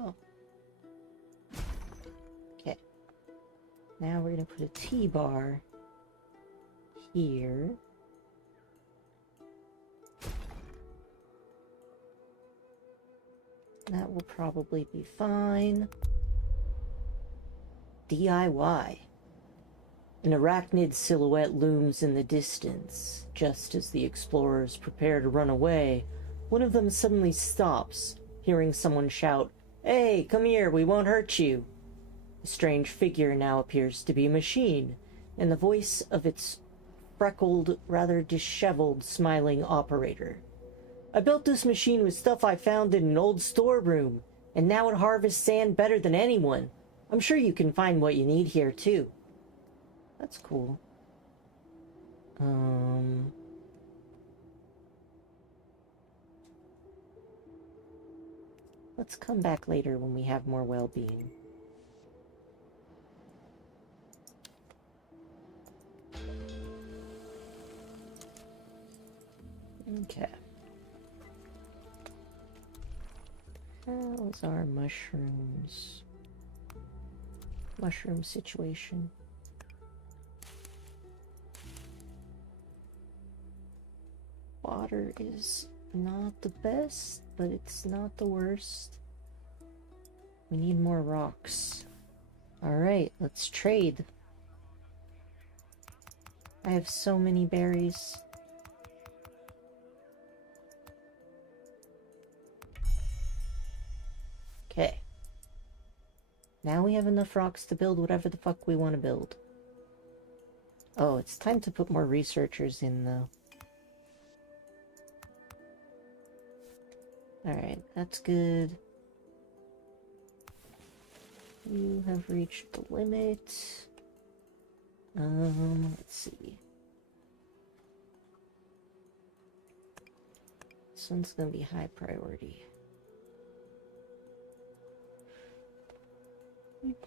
Oh. Okay. Now we're gonna put a T-bar here. That will probably be fine. DIY. An arachnid silhouette looms in the distance. Just as the explorers prepare to run away, one of them suddenly stops, hearing someone shout, "Hey, come here, we won't hurt you." The strange figure now appears to be a machine, and the voice of its freckled, rather disheveled, smiling operator. "I built this machine with stuff I found in an old storeroom, and now it harvests sand better than anyone. I'm sure you can find what you need here, too." That's cool. Let's come back later when we have more well-being. Okay. How's our mushrooms? Mushroom situation. Water is not the best, but it's not the worst. We need more rocks. Alright, let's trade. I have so many berries. Okay. Now we have enough rocks to build whatever the fuck we want to build. Oh, it's time to put more researchers in, though. Alright, that's good. You have reached the limit. Let's see. This one's gonna be high priority.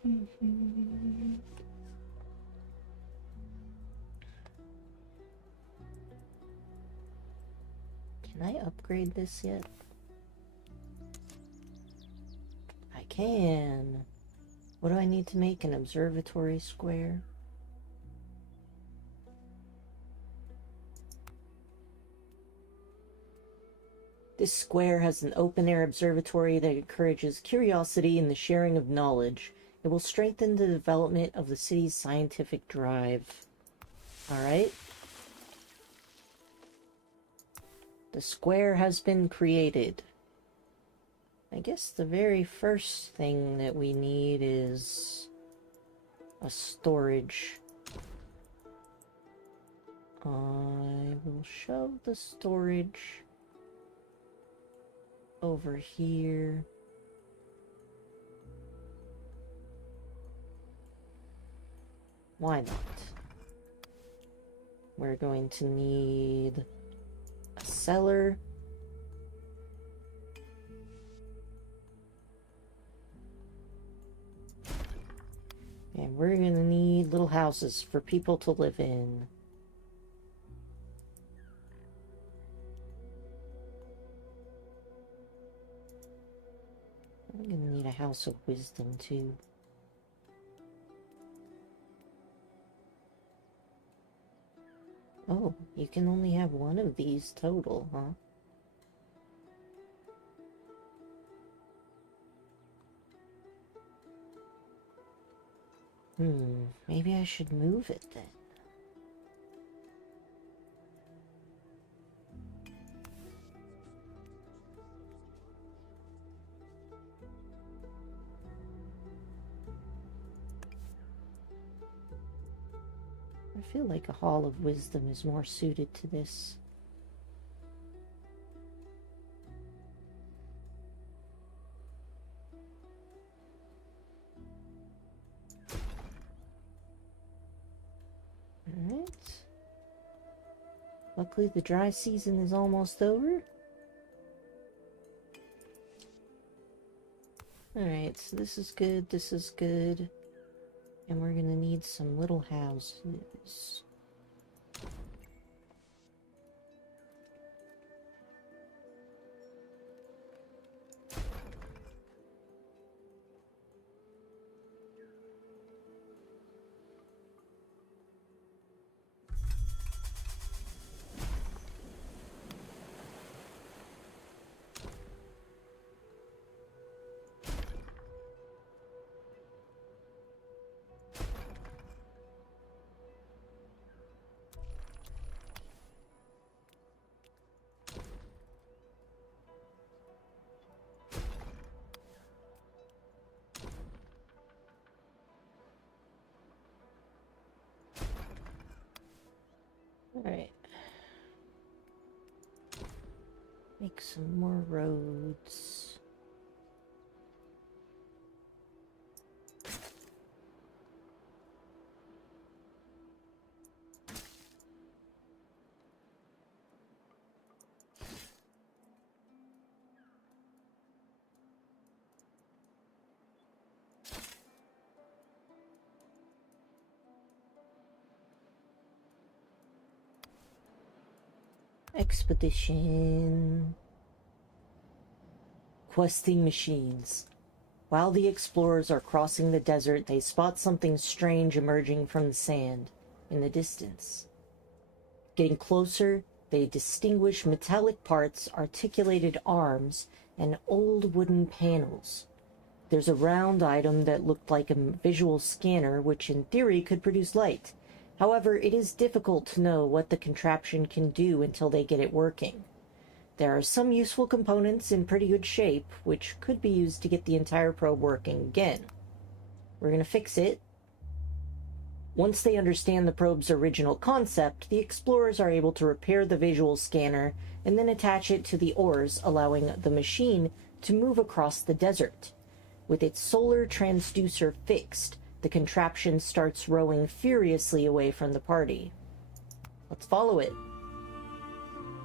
Can I upgrade this yet? I can. What do I need to make? An observatory square? This square has an open-air observatory that encourages curiosity and the sharing of knowledge. It will strengthen the development of the city's scientific drive. Alright. The square has been created. I guess the very first thing that we need is a storage. I will shove the storage over here. Why not? We're going to need a cellar. And we're gonna need little houses for people to live in. I'm gonna need a house of wisdom too. Oh, you can only have one of these total, huh? Maybe I should move it then. I feel like a Hall of Wisdom is more suited to this. Alright. Luckily the dry season is almost over. Alright, so this is good, this is good. And we're gonna need some little houses. Alright. Make some more roads. Expedition. Questing machines. While the explorers are crossing the desert, they spot something strange emerging from the sand in the distance. Getting closer, they distinguish metallic parts, articulated arms, and old wooden panels. There's a round item that looked like a visual scanner, which in theory could produce light. However, it is difficult to know what the contraption can do until they get it working. There are some useful components in pretty good shape, which could be used to get the entire probe working again. We're going to fix it. Once they understand the probe's original concept, the explorers are able to repair the visual scanner and then attach it to the oars, allowing the machine to move across the desert. With its solar transducer fixed, the contraption starts rowing furiously away from the party. Let's follow it.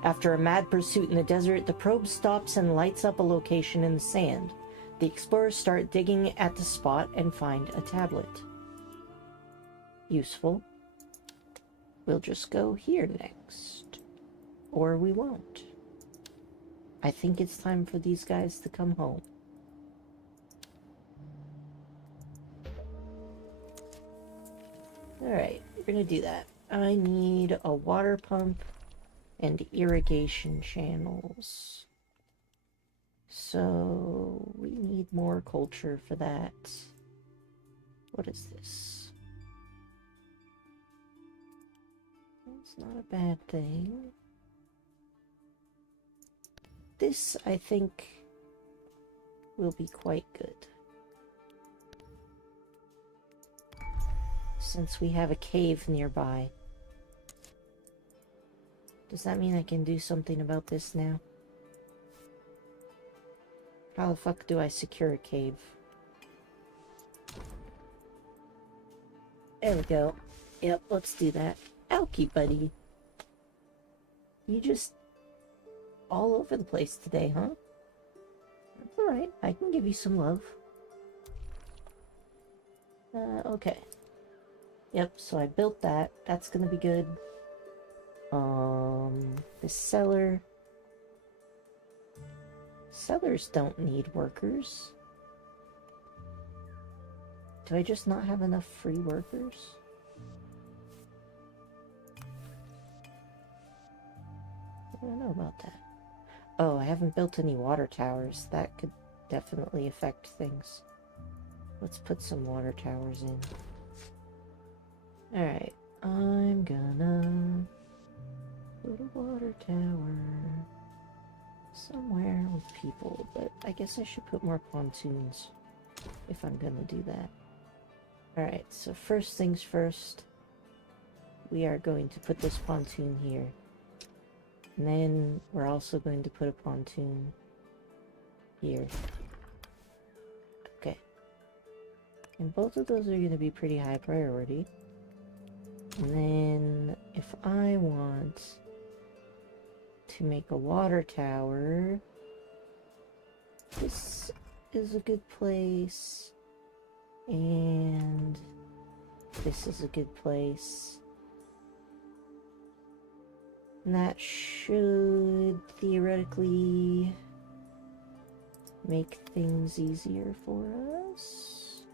After a mad pursuit in the desert, the probe stops and lights up a location in the sand. The explorers start digging at the spot and find a tablet. Useful. We'll just go here next. Or we won't. I think it's time for these guys to come home. Alright, we're gonna do that. I need a water pump and irrigation channels. So we need more culture for that. What is this? It's not a bad thing. This, I think, will be quite good. Since we have a cave nearby. Does that mean I can do something about this now? How the fuck do I secure a cave? There we go. Yep, let's do that. Okie, buddy. You just all over the place today, huh? That's alright. I can give you some love. Okay. Yep, so I built that. That's gonna be good. The cellar. Cellars don't need workers. Do I just not have enough free workers? I don't know about that. Oh, I haven't built any water towers. That could definitely affect things. Let's put some water towers in. Alright, I'm gonna put a water tower somewhere with people, but I guess I should put more pontoons if I'm gonna do that. Alright, so first things first, we are going to put this pontoon here. And then we're also going to put a pontoon here. Okay. And both of those are going to be pretty high priority. And then if I want to make a water tower, this is a good place. And this is a good place. And that should theoretically make things easier for us.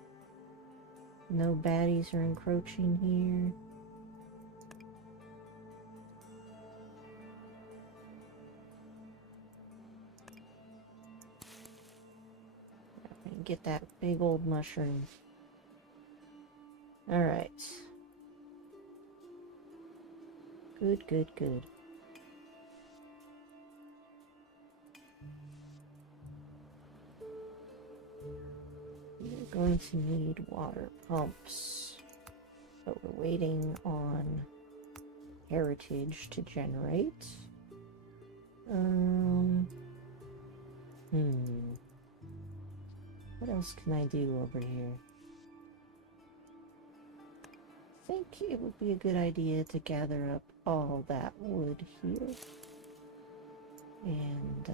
No baddies are encroaching here. Get that big old mushroom. Alright. Good, good, good. We're going to need water pumps, but we're waiting on heritage to generate. What else can I do over here? I think it would be a good idea to gather up all that wood here. And,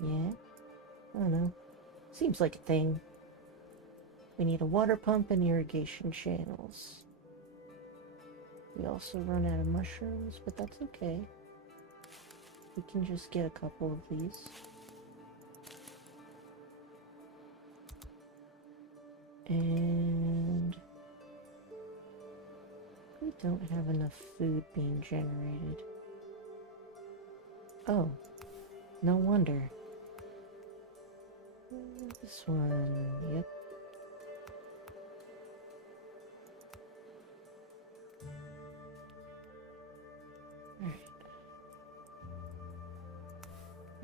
yeah, I don't know. Seems like a thing. We need a water pump and irrigation channels. We also run out of mushrooms, but that's okay. We can just get a couple of these. And we don't have enough food being generated. Oh, no wonder. This one, yep. Alright.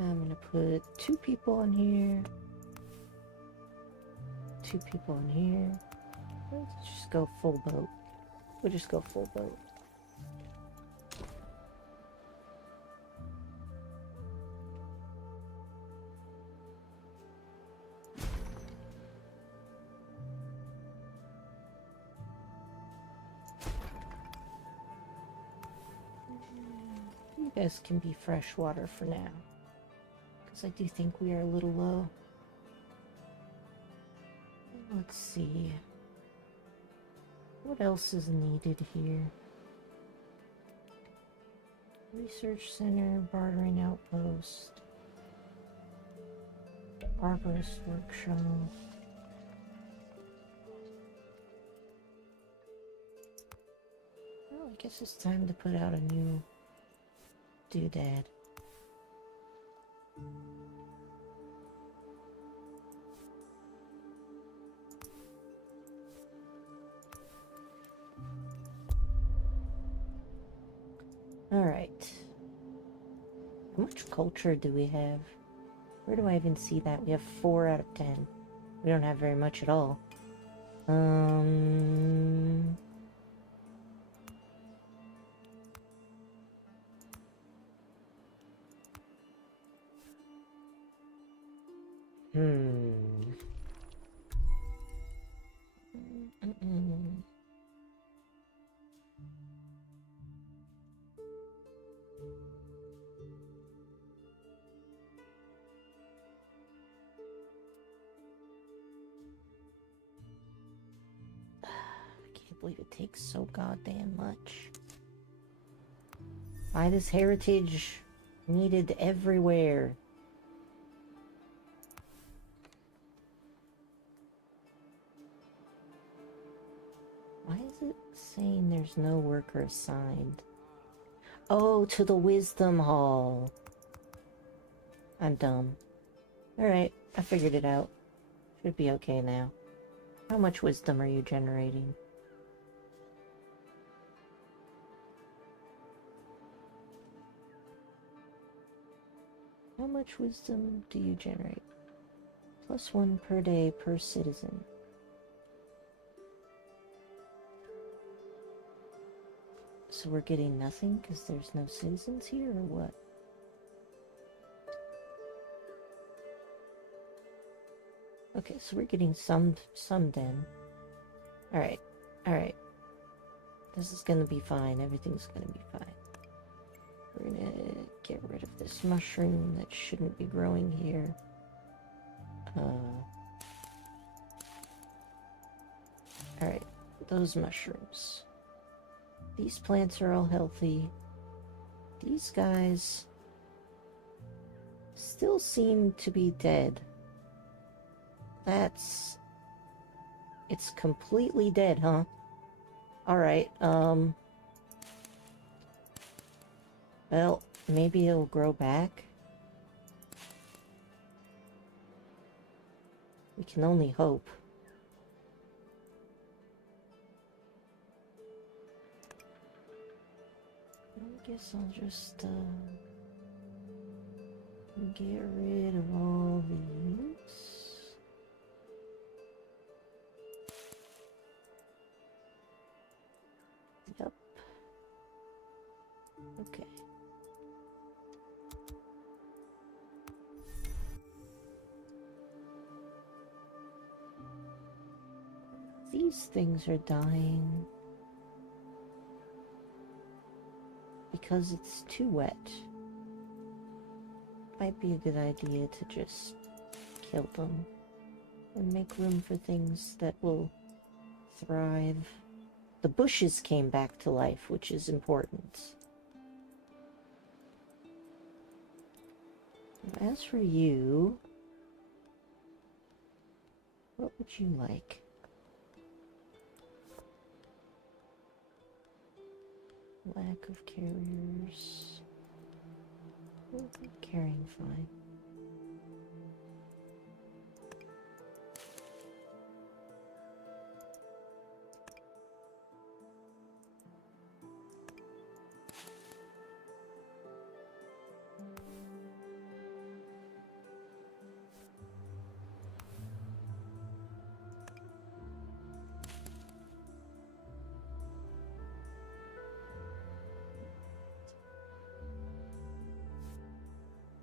I'm gonna put 2 people in here. 2 people in here. Let's just go full boat. We'll just go full boat. You guys can be freshwater for now, because I do think we are a little low. Let's see. What else is needed here? Research center, bartering outpost, arborist workshop. Well, I guess it's time to put out a new doodad. Alright. How much culture do we have? Where do I even see that? We have 4 out of 10. We don't have very much at all. I believe it takes so goddamn much. Why is heritage needed everywhere? Why is it saying there's no worker assigned? Oh, to the wisdom hall. I'm dumb. Alright, I figured it out. Should be okay now. How much wisdom are you generating? How much wisdom do you generate? +1 per day per citizen. So we're getting nothing because there's no citizens here, or what? Okay, so we're getting some then. Alright, alright. This is gonna be fine. Everything's gonna be fine. We're gonna get rid of this mushroom that shouldn't be growing here. Alright, those mushrooms. These plants are all healthy. These guys still seem to be dead. It's completely dead, huh? Alright, well, maybe it'll grow back. We can only hope. I guess I'll just, get rid of all these. Yep. Okay. These things are dying because it's too wet. Might be a good idea to just kill them and make room for things that will thrive. The bushes came back to life, which is important. As for you, what would you like? Lack of carriers. Carrying fine.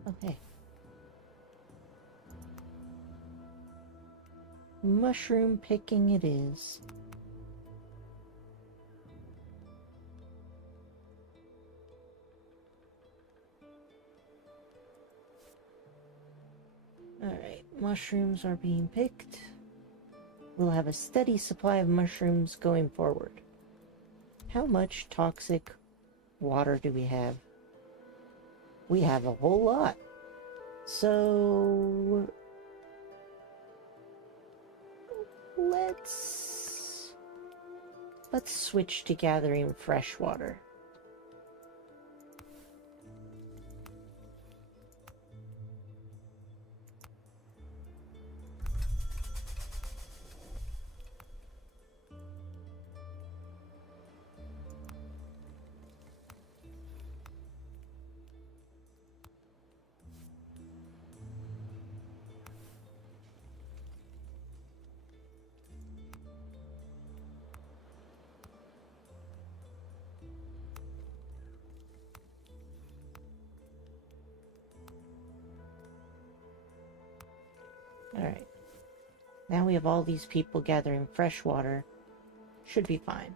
Okay. Mushroom picking it is. Alright, mushrooms are being picked. We'll have a steady supply of mushrooms going forward. How much toxic water do we have? We have a whole lot. So let's switch to gathering fresh water. Alright. Now we have all these people gathering fresh water. Should be fine.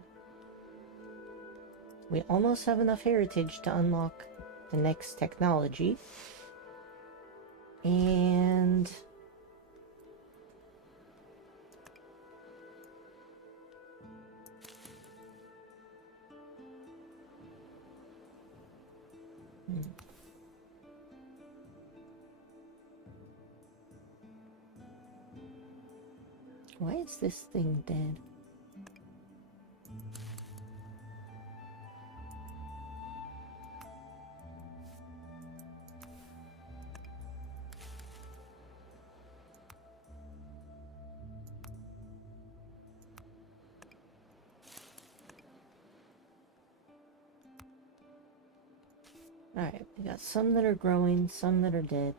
We almost have enough heritage to unlock the next technology. And why is this thing dead? Alright, we got some that are growing, some that are dead.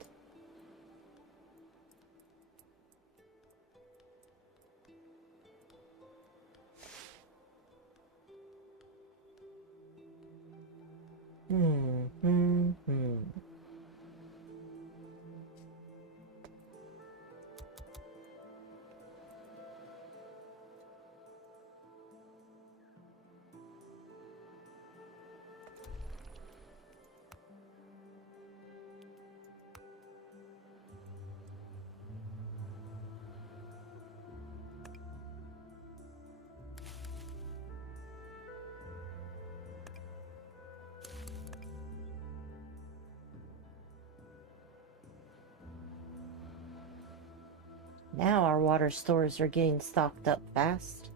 Now our water stores are getting stocked up fast.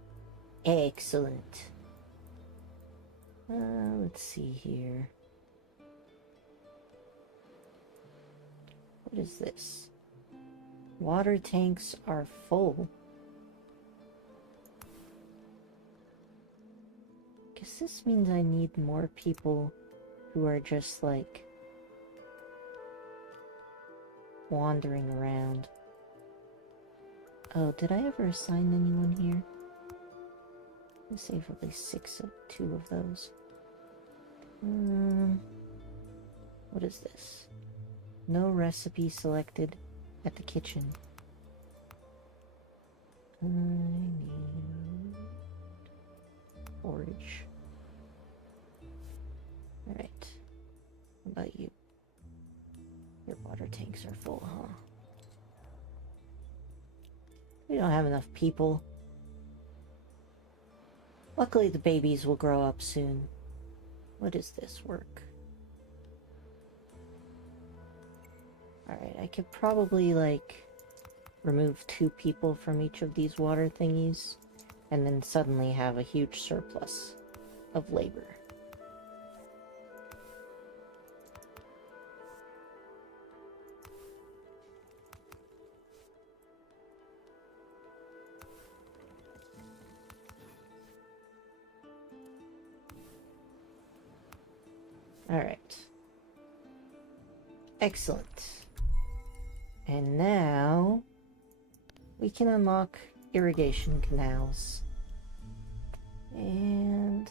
Excellent. Let's see here. What is this? Water tanks are full. Guess this means I need more people who are just like wandering around. Oh, did I ever assign anyone here? Let's save at least two of those. What is this? No recipe selected at the kitchen. I need forage. Alright. What about you? Your water tanks are full, huh? We don't have enough people. Luckily, the babies will grow up soon. What is this work? Alright, I could probably, like, remove 2 people from each of these water thingies, and then suddenly have a huge surplus of labor. Alright. Excellent. And now we can unlock irrigation canals. And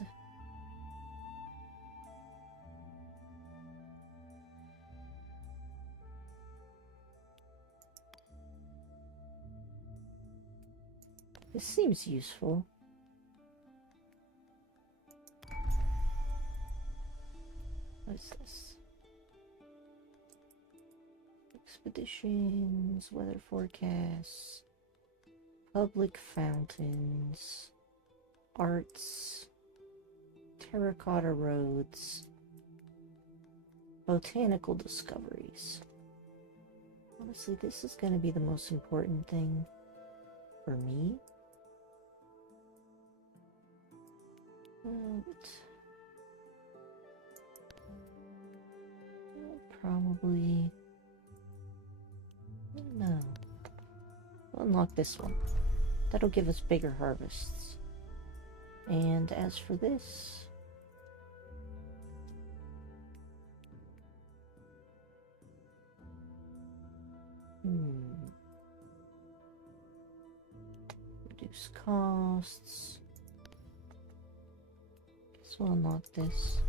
this seems useful. What is this? Expeditions, weather forecasts, public fountains, arts, terracotta roads, botanical discoveries. Honestly, this is going to be the most important thing for me. But probably no. We'll unlock this one. That'll give us bigger harvests. And as for this, reduce costs. Guess we'll unlock this.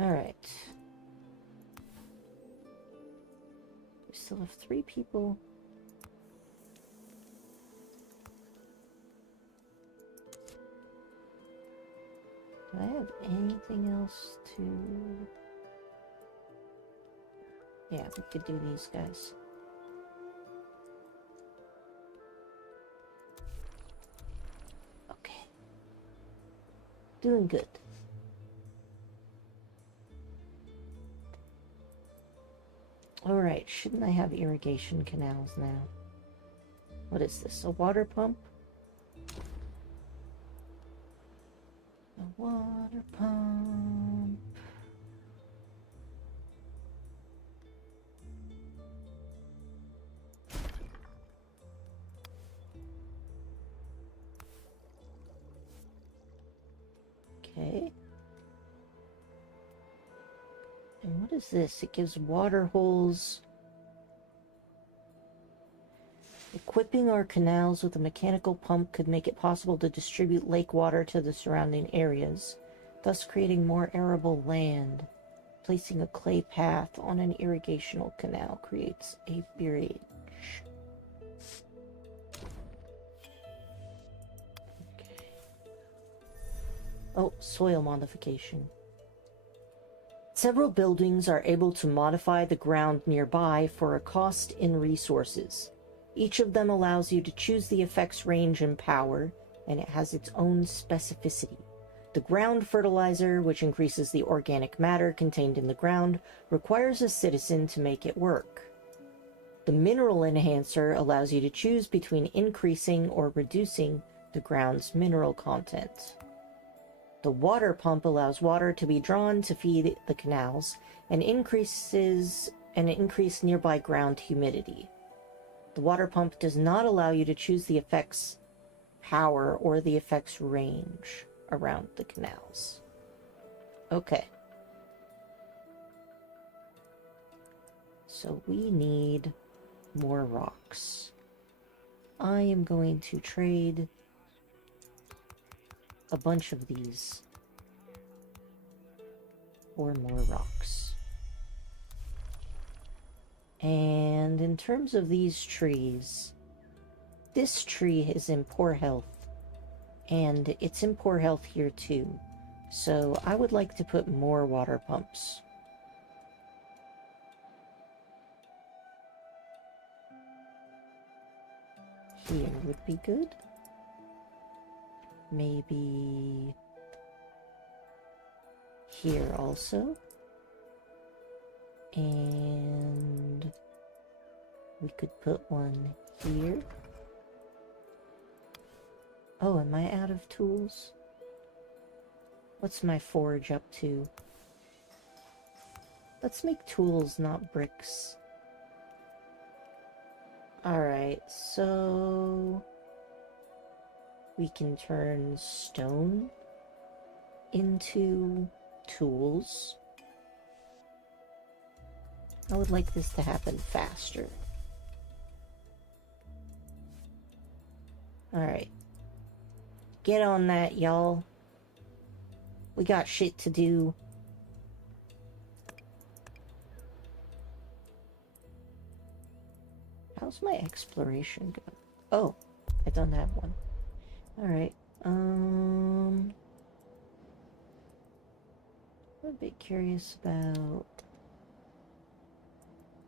Alright. We still have 3 people. Do I have anything else to... Yeah, we could do these guys. Okay. Doing good. Alright, shouldn't I have irrigation canals now? What is this, a water pump? A water pump. Okay. And what is this? It gives water holes. Equipping our canals with a mechanical pump could make it possible to distribute lake water to the surrounding areas, thus creating more arable land. Placing a clay path on an irrigational canal creates a bridge. Okay. Oh, soil modification. Several buildings are able to modify the ground nearby for a cost in resources. Each of them allows you to choose the effect's range and power, and it has its own specificity. The ground fertilizer, which increases the organic matter contained in the ground, requires a citizen to make it work. The mineral enhancer allows you to choose between increasing or reducing the ground's mineral content. The water pump allows water to be drawn to feed the canals and increase nearby ground humidity. The water pump does not allow you to choose the effect's power or the effect's range around the canals. Okay. So we need more rocks. I am going to trade a bunch of these for more rocks. And in terms of these trees, this tree is in poor health, and it's in poor health here too. So I would like to put more water pumps. Here would be good. Maybe here also. And we could put one here. Oh, am I out of tools? What's my forge up to? Let's make tools, not bricks. Alright, so we can turn stone into tools. I would like this to happen faster. Alright. Get on that, y'all. We got shit to do. How's my exploration going? Oh, I don't have one. Alright, I'm a bit curious about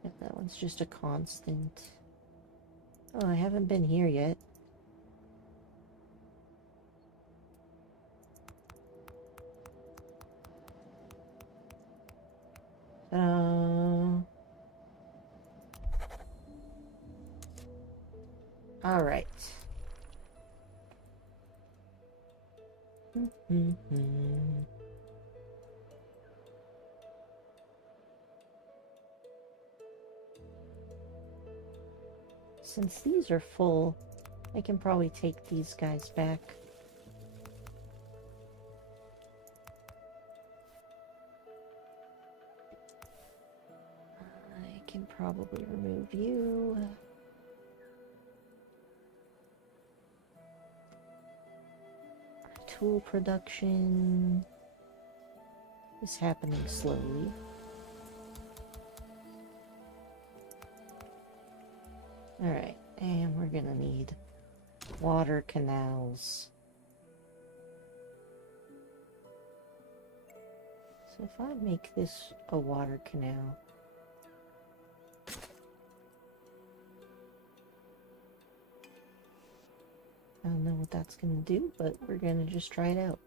if that one's just a constant. Oh, I haven't been here yet. All right. Since these are full, I can probably take these guys back. I can probably remove you. Tool production is happening slowly. Alright, and we're gonna need water canals. So if I make this a water canal, I don't know what that's gonna do, but we're gonna just try it out.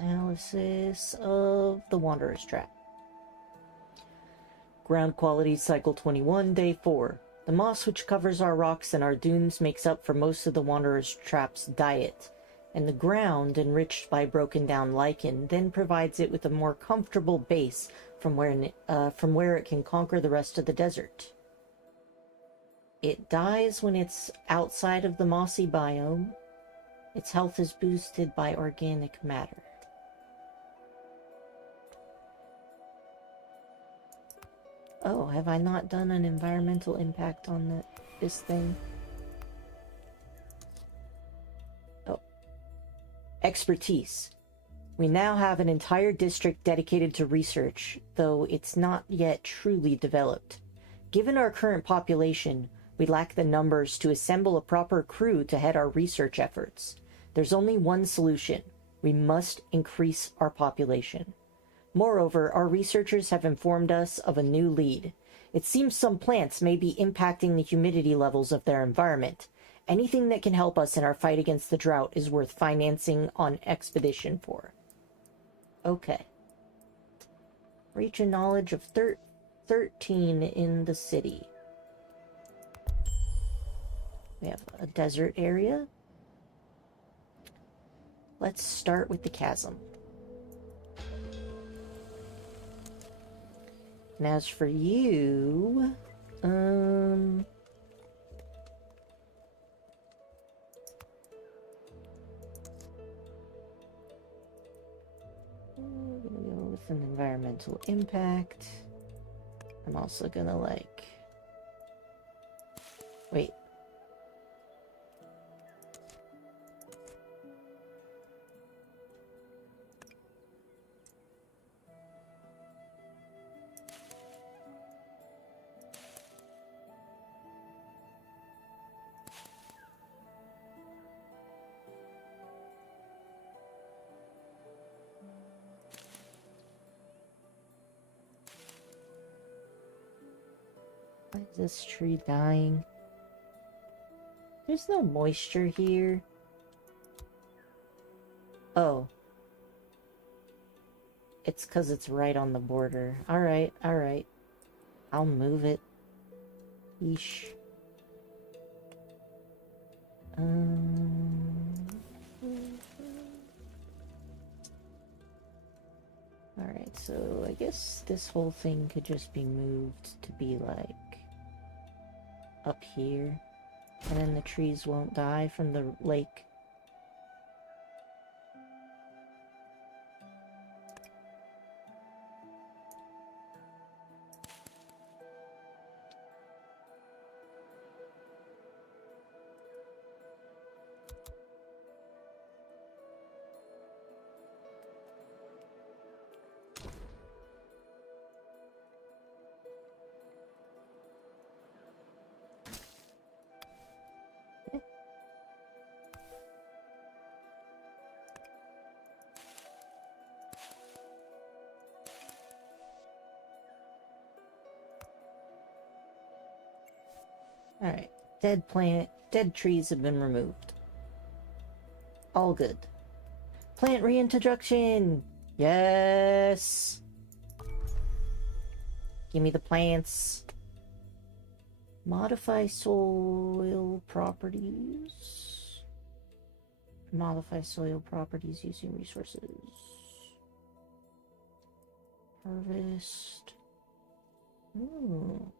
Analysis of the Wanderer's Trap. Ground quality, cycle 21, day 4. The moss which covers our rocks and our dunes makes up for most of the Wanderer's Trap's diet, and the ground, enriched by broken down lichen, then provides it with a more comfortable base from where it can conquer the rest of the desert. It dies when it's outside of the mossy biome. Its health is boosted by organic matter. Oh, have I not done an environmental impact on this thing? Oh. Expertise. We now have an entire district dedicated to research, though it's not yet truly developed. Given our current population, we lack the numbers to assemble a proper crew to head our research efforts. There's only one solution. We must increase our population. Moreover, our researchers have informed us of a new lead. It seems some plants may be impacting the humidity levels of their environment. Anything that can help us in our fight against the drought is worth financing on expedition for. Okay. Reach a knowledge of 13 in the city. We have a desert area. Let's start with the chasm. And as for you, I'm gonna go with an environmental impact. I'm also gonna like... Wait. Why is this tree dying? There's no moisture here. Oh. It's because it's right on the border. Alright, alright. I'll move it. Yeesh. Alright, so I guess this whole thing could just be moved to be like up here. And then the trees won't die from the lake. Alright. Dead trees have been removed. All good. Plant reintroduction! Yes! Give me the plants. Modify soil properties. Modify soil properties using resources. Harvest. Ooh.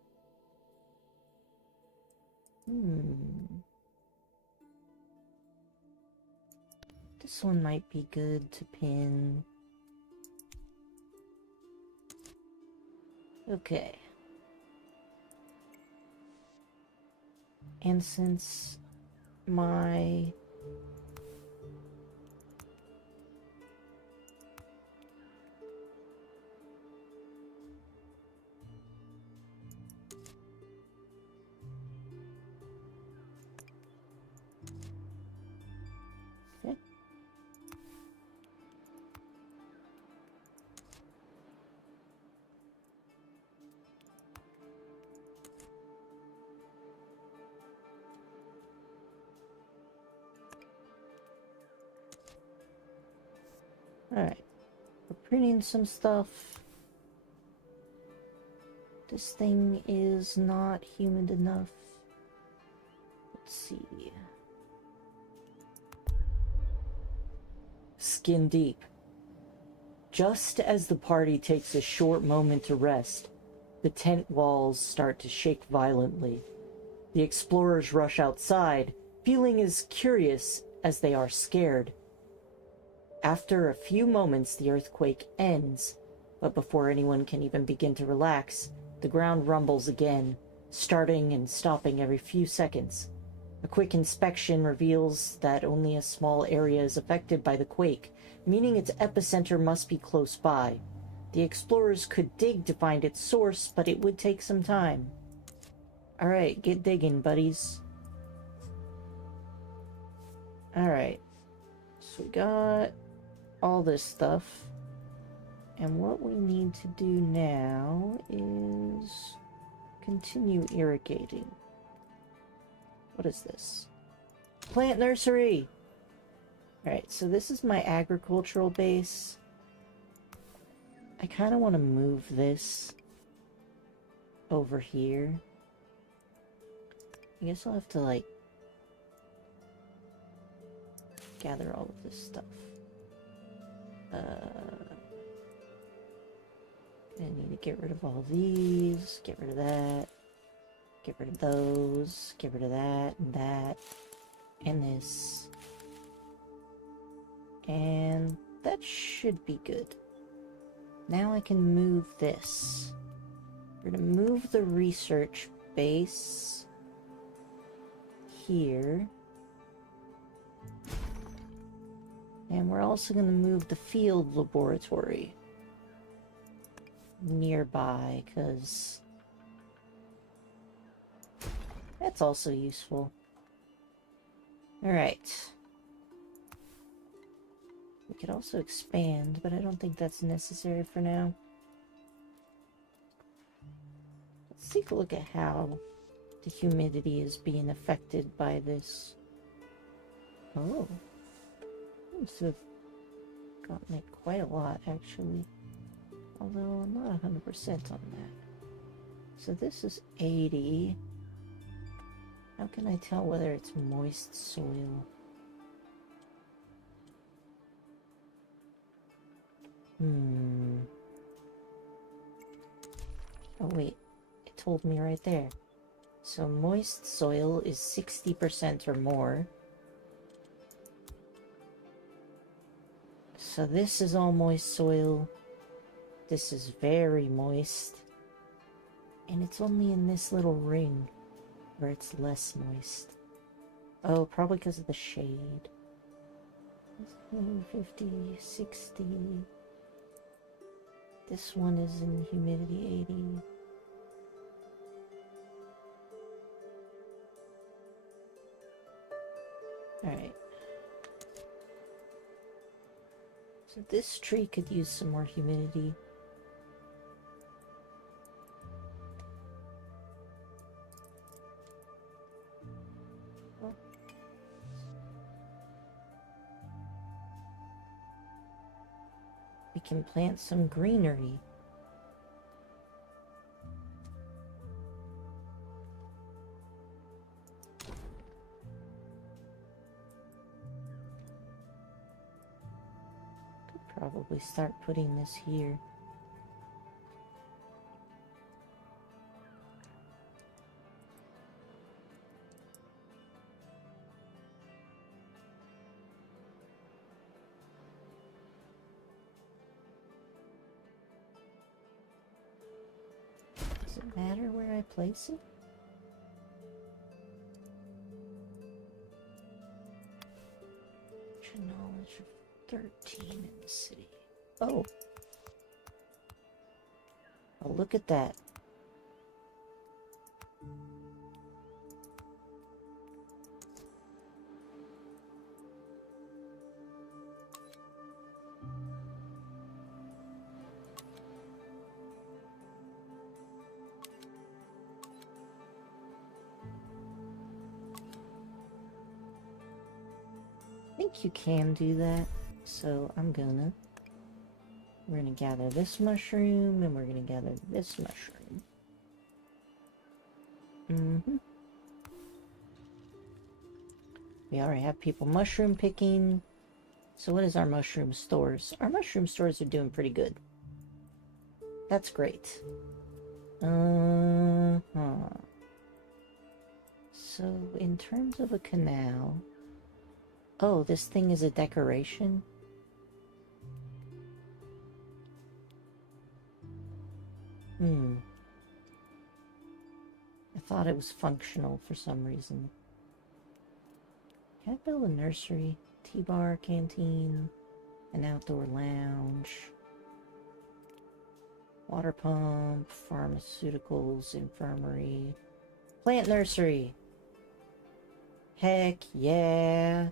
This one might be good to pin. Okay. And since my... Okay. Alright. We're printing some stuff. This thing is not humid enough. Let's see. Skin deep. Just as the party takes a short moment to rest, the tent walls start to shake violently. The explorers rush outside, feeling as curious as they are scared. After a few moments, the earthquake ends, but before anyone can even begin to relax, the ground rumbles again, starting and stopping every few seconds. A quick inspection reveals that only a small area is affected by the quake, meaning its epicenter must be close by. The explorers could dig to find its source, but it would take some time. Alright, get digging, buddies. Alright. So we got all this stuff. And what we need to do now is continue irrigating. What is this? Plant nursery! Alright, so this is my agricultural base. I kind of want to move this over here. I guess I'll have to, like, gather all of this stuff. I need to get rid of all these, get rid of that, get rid of those, get rid of that, and this. And that should be good. Now I can move this. We're gonna move the research base here. And we're also gonna move the field laboratory nearby, because that's also useful. Alright. We could also expand, but I don't think that's necessary for now. Let's take a look at how the humidity is being affected by this. Oh. Seems to have gotten it quite a lot, actually. Although I'm not 100% on that. So this is 80. How can I tell whether it's moist soil? Oh wait, it told me right there. So moist soil is 60% or more. So this is all moist soil. This is very moist. And it's only in this little ring where it's less moist. Oh, probably because of the shade. 50, 60. This one is in humidity 80. Alright. So this tree could use some more humidity. We can plant some greenery. Could probably start putting this here. Does it matter where I place it? Knowledge of 13 in the city. Oh. Oh, look at that. I think you can do that, so we're gonna gather this mushroom, and we're gonna gather this mushroom. We already have people mushroom picking. So what is our mushroom stores? Our mushroom stores are doing pretty good. That's great. So in terms of a canal... Oh, this thing is a decoration? I thought it was functional for some reason. Can I build a nursery? Tea-bar, canteen, an outdoor lounge, water pump, pharmaceuticals, infirmary, plant nursery. Heck yeah.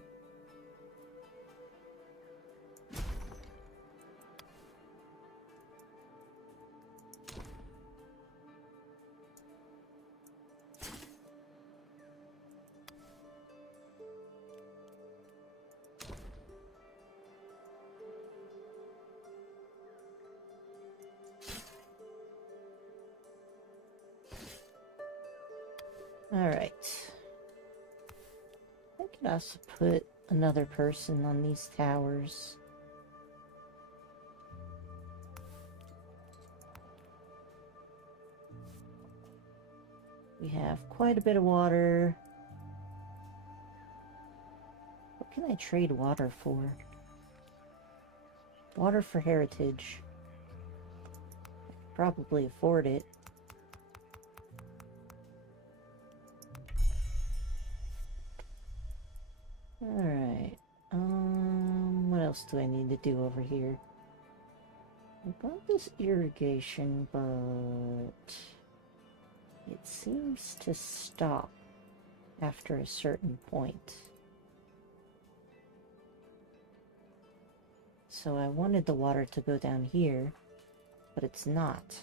Alright. I could also put another person on these towers. We have quite a bit of water. What can I trade water for? Water for heritage. Probably afford it. Alright. What else do I need to do over here? I've got this irrigation, but it seems to stop after a certain point. So I wanted the water to go down here, but it's not.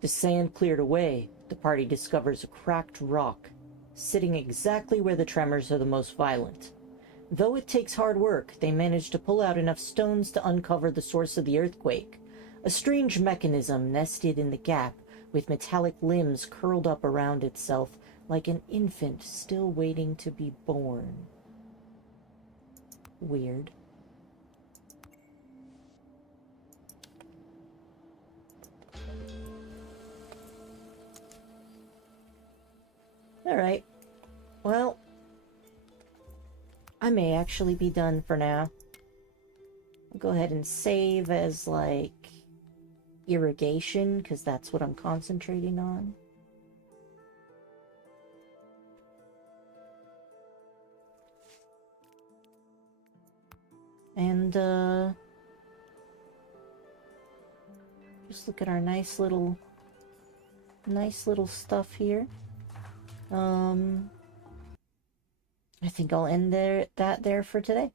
The sand cleared away, the party discovers a cracked rock, sitting exactly where the tremors are the most violent. Though it takes hard work, they manage to pull out enough stones to uncover the source of the earthquake. A strange mechanism nested in the gap, with metallic limbs curled up around itself, like an infant still waiting to be born. Weird. Alright. Well, I may actually be done for now. I'll go ahead and save as, like, irrigation, because that's what I'm concentrating on. And, just look at our nice little stuff here. I think I'll end that there for today.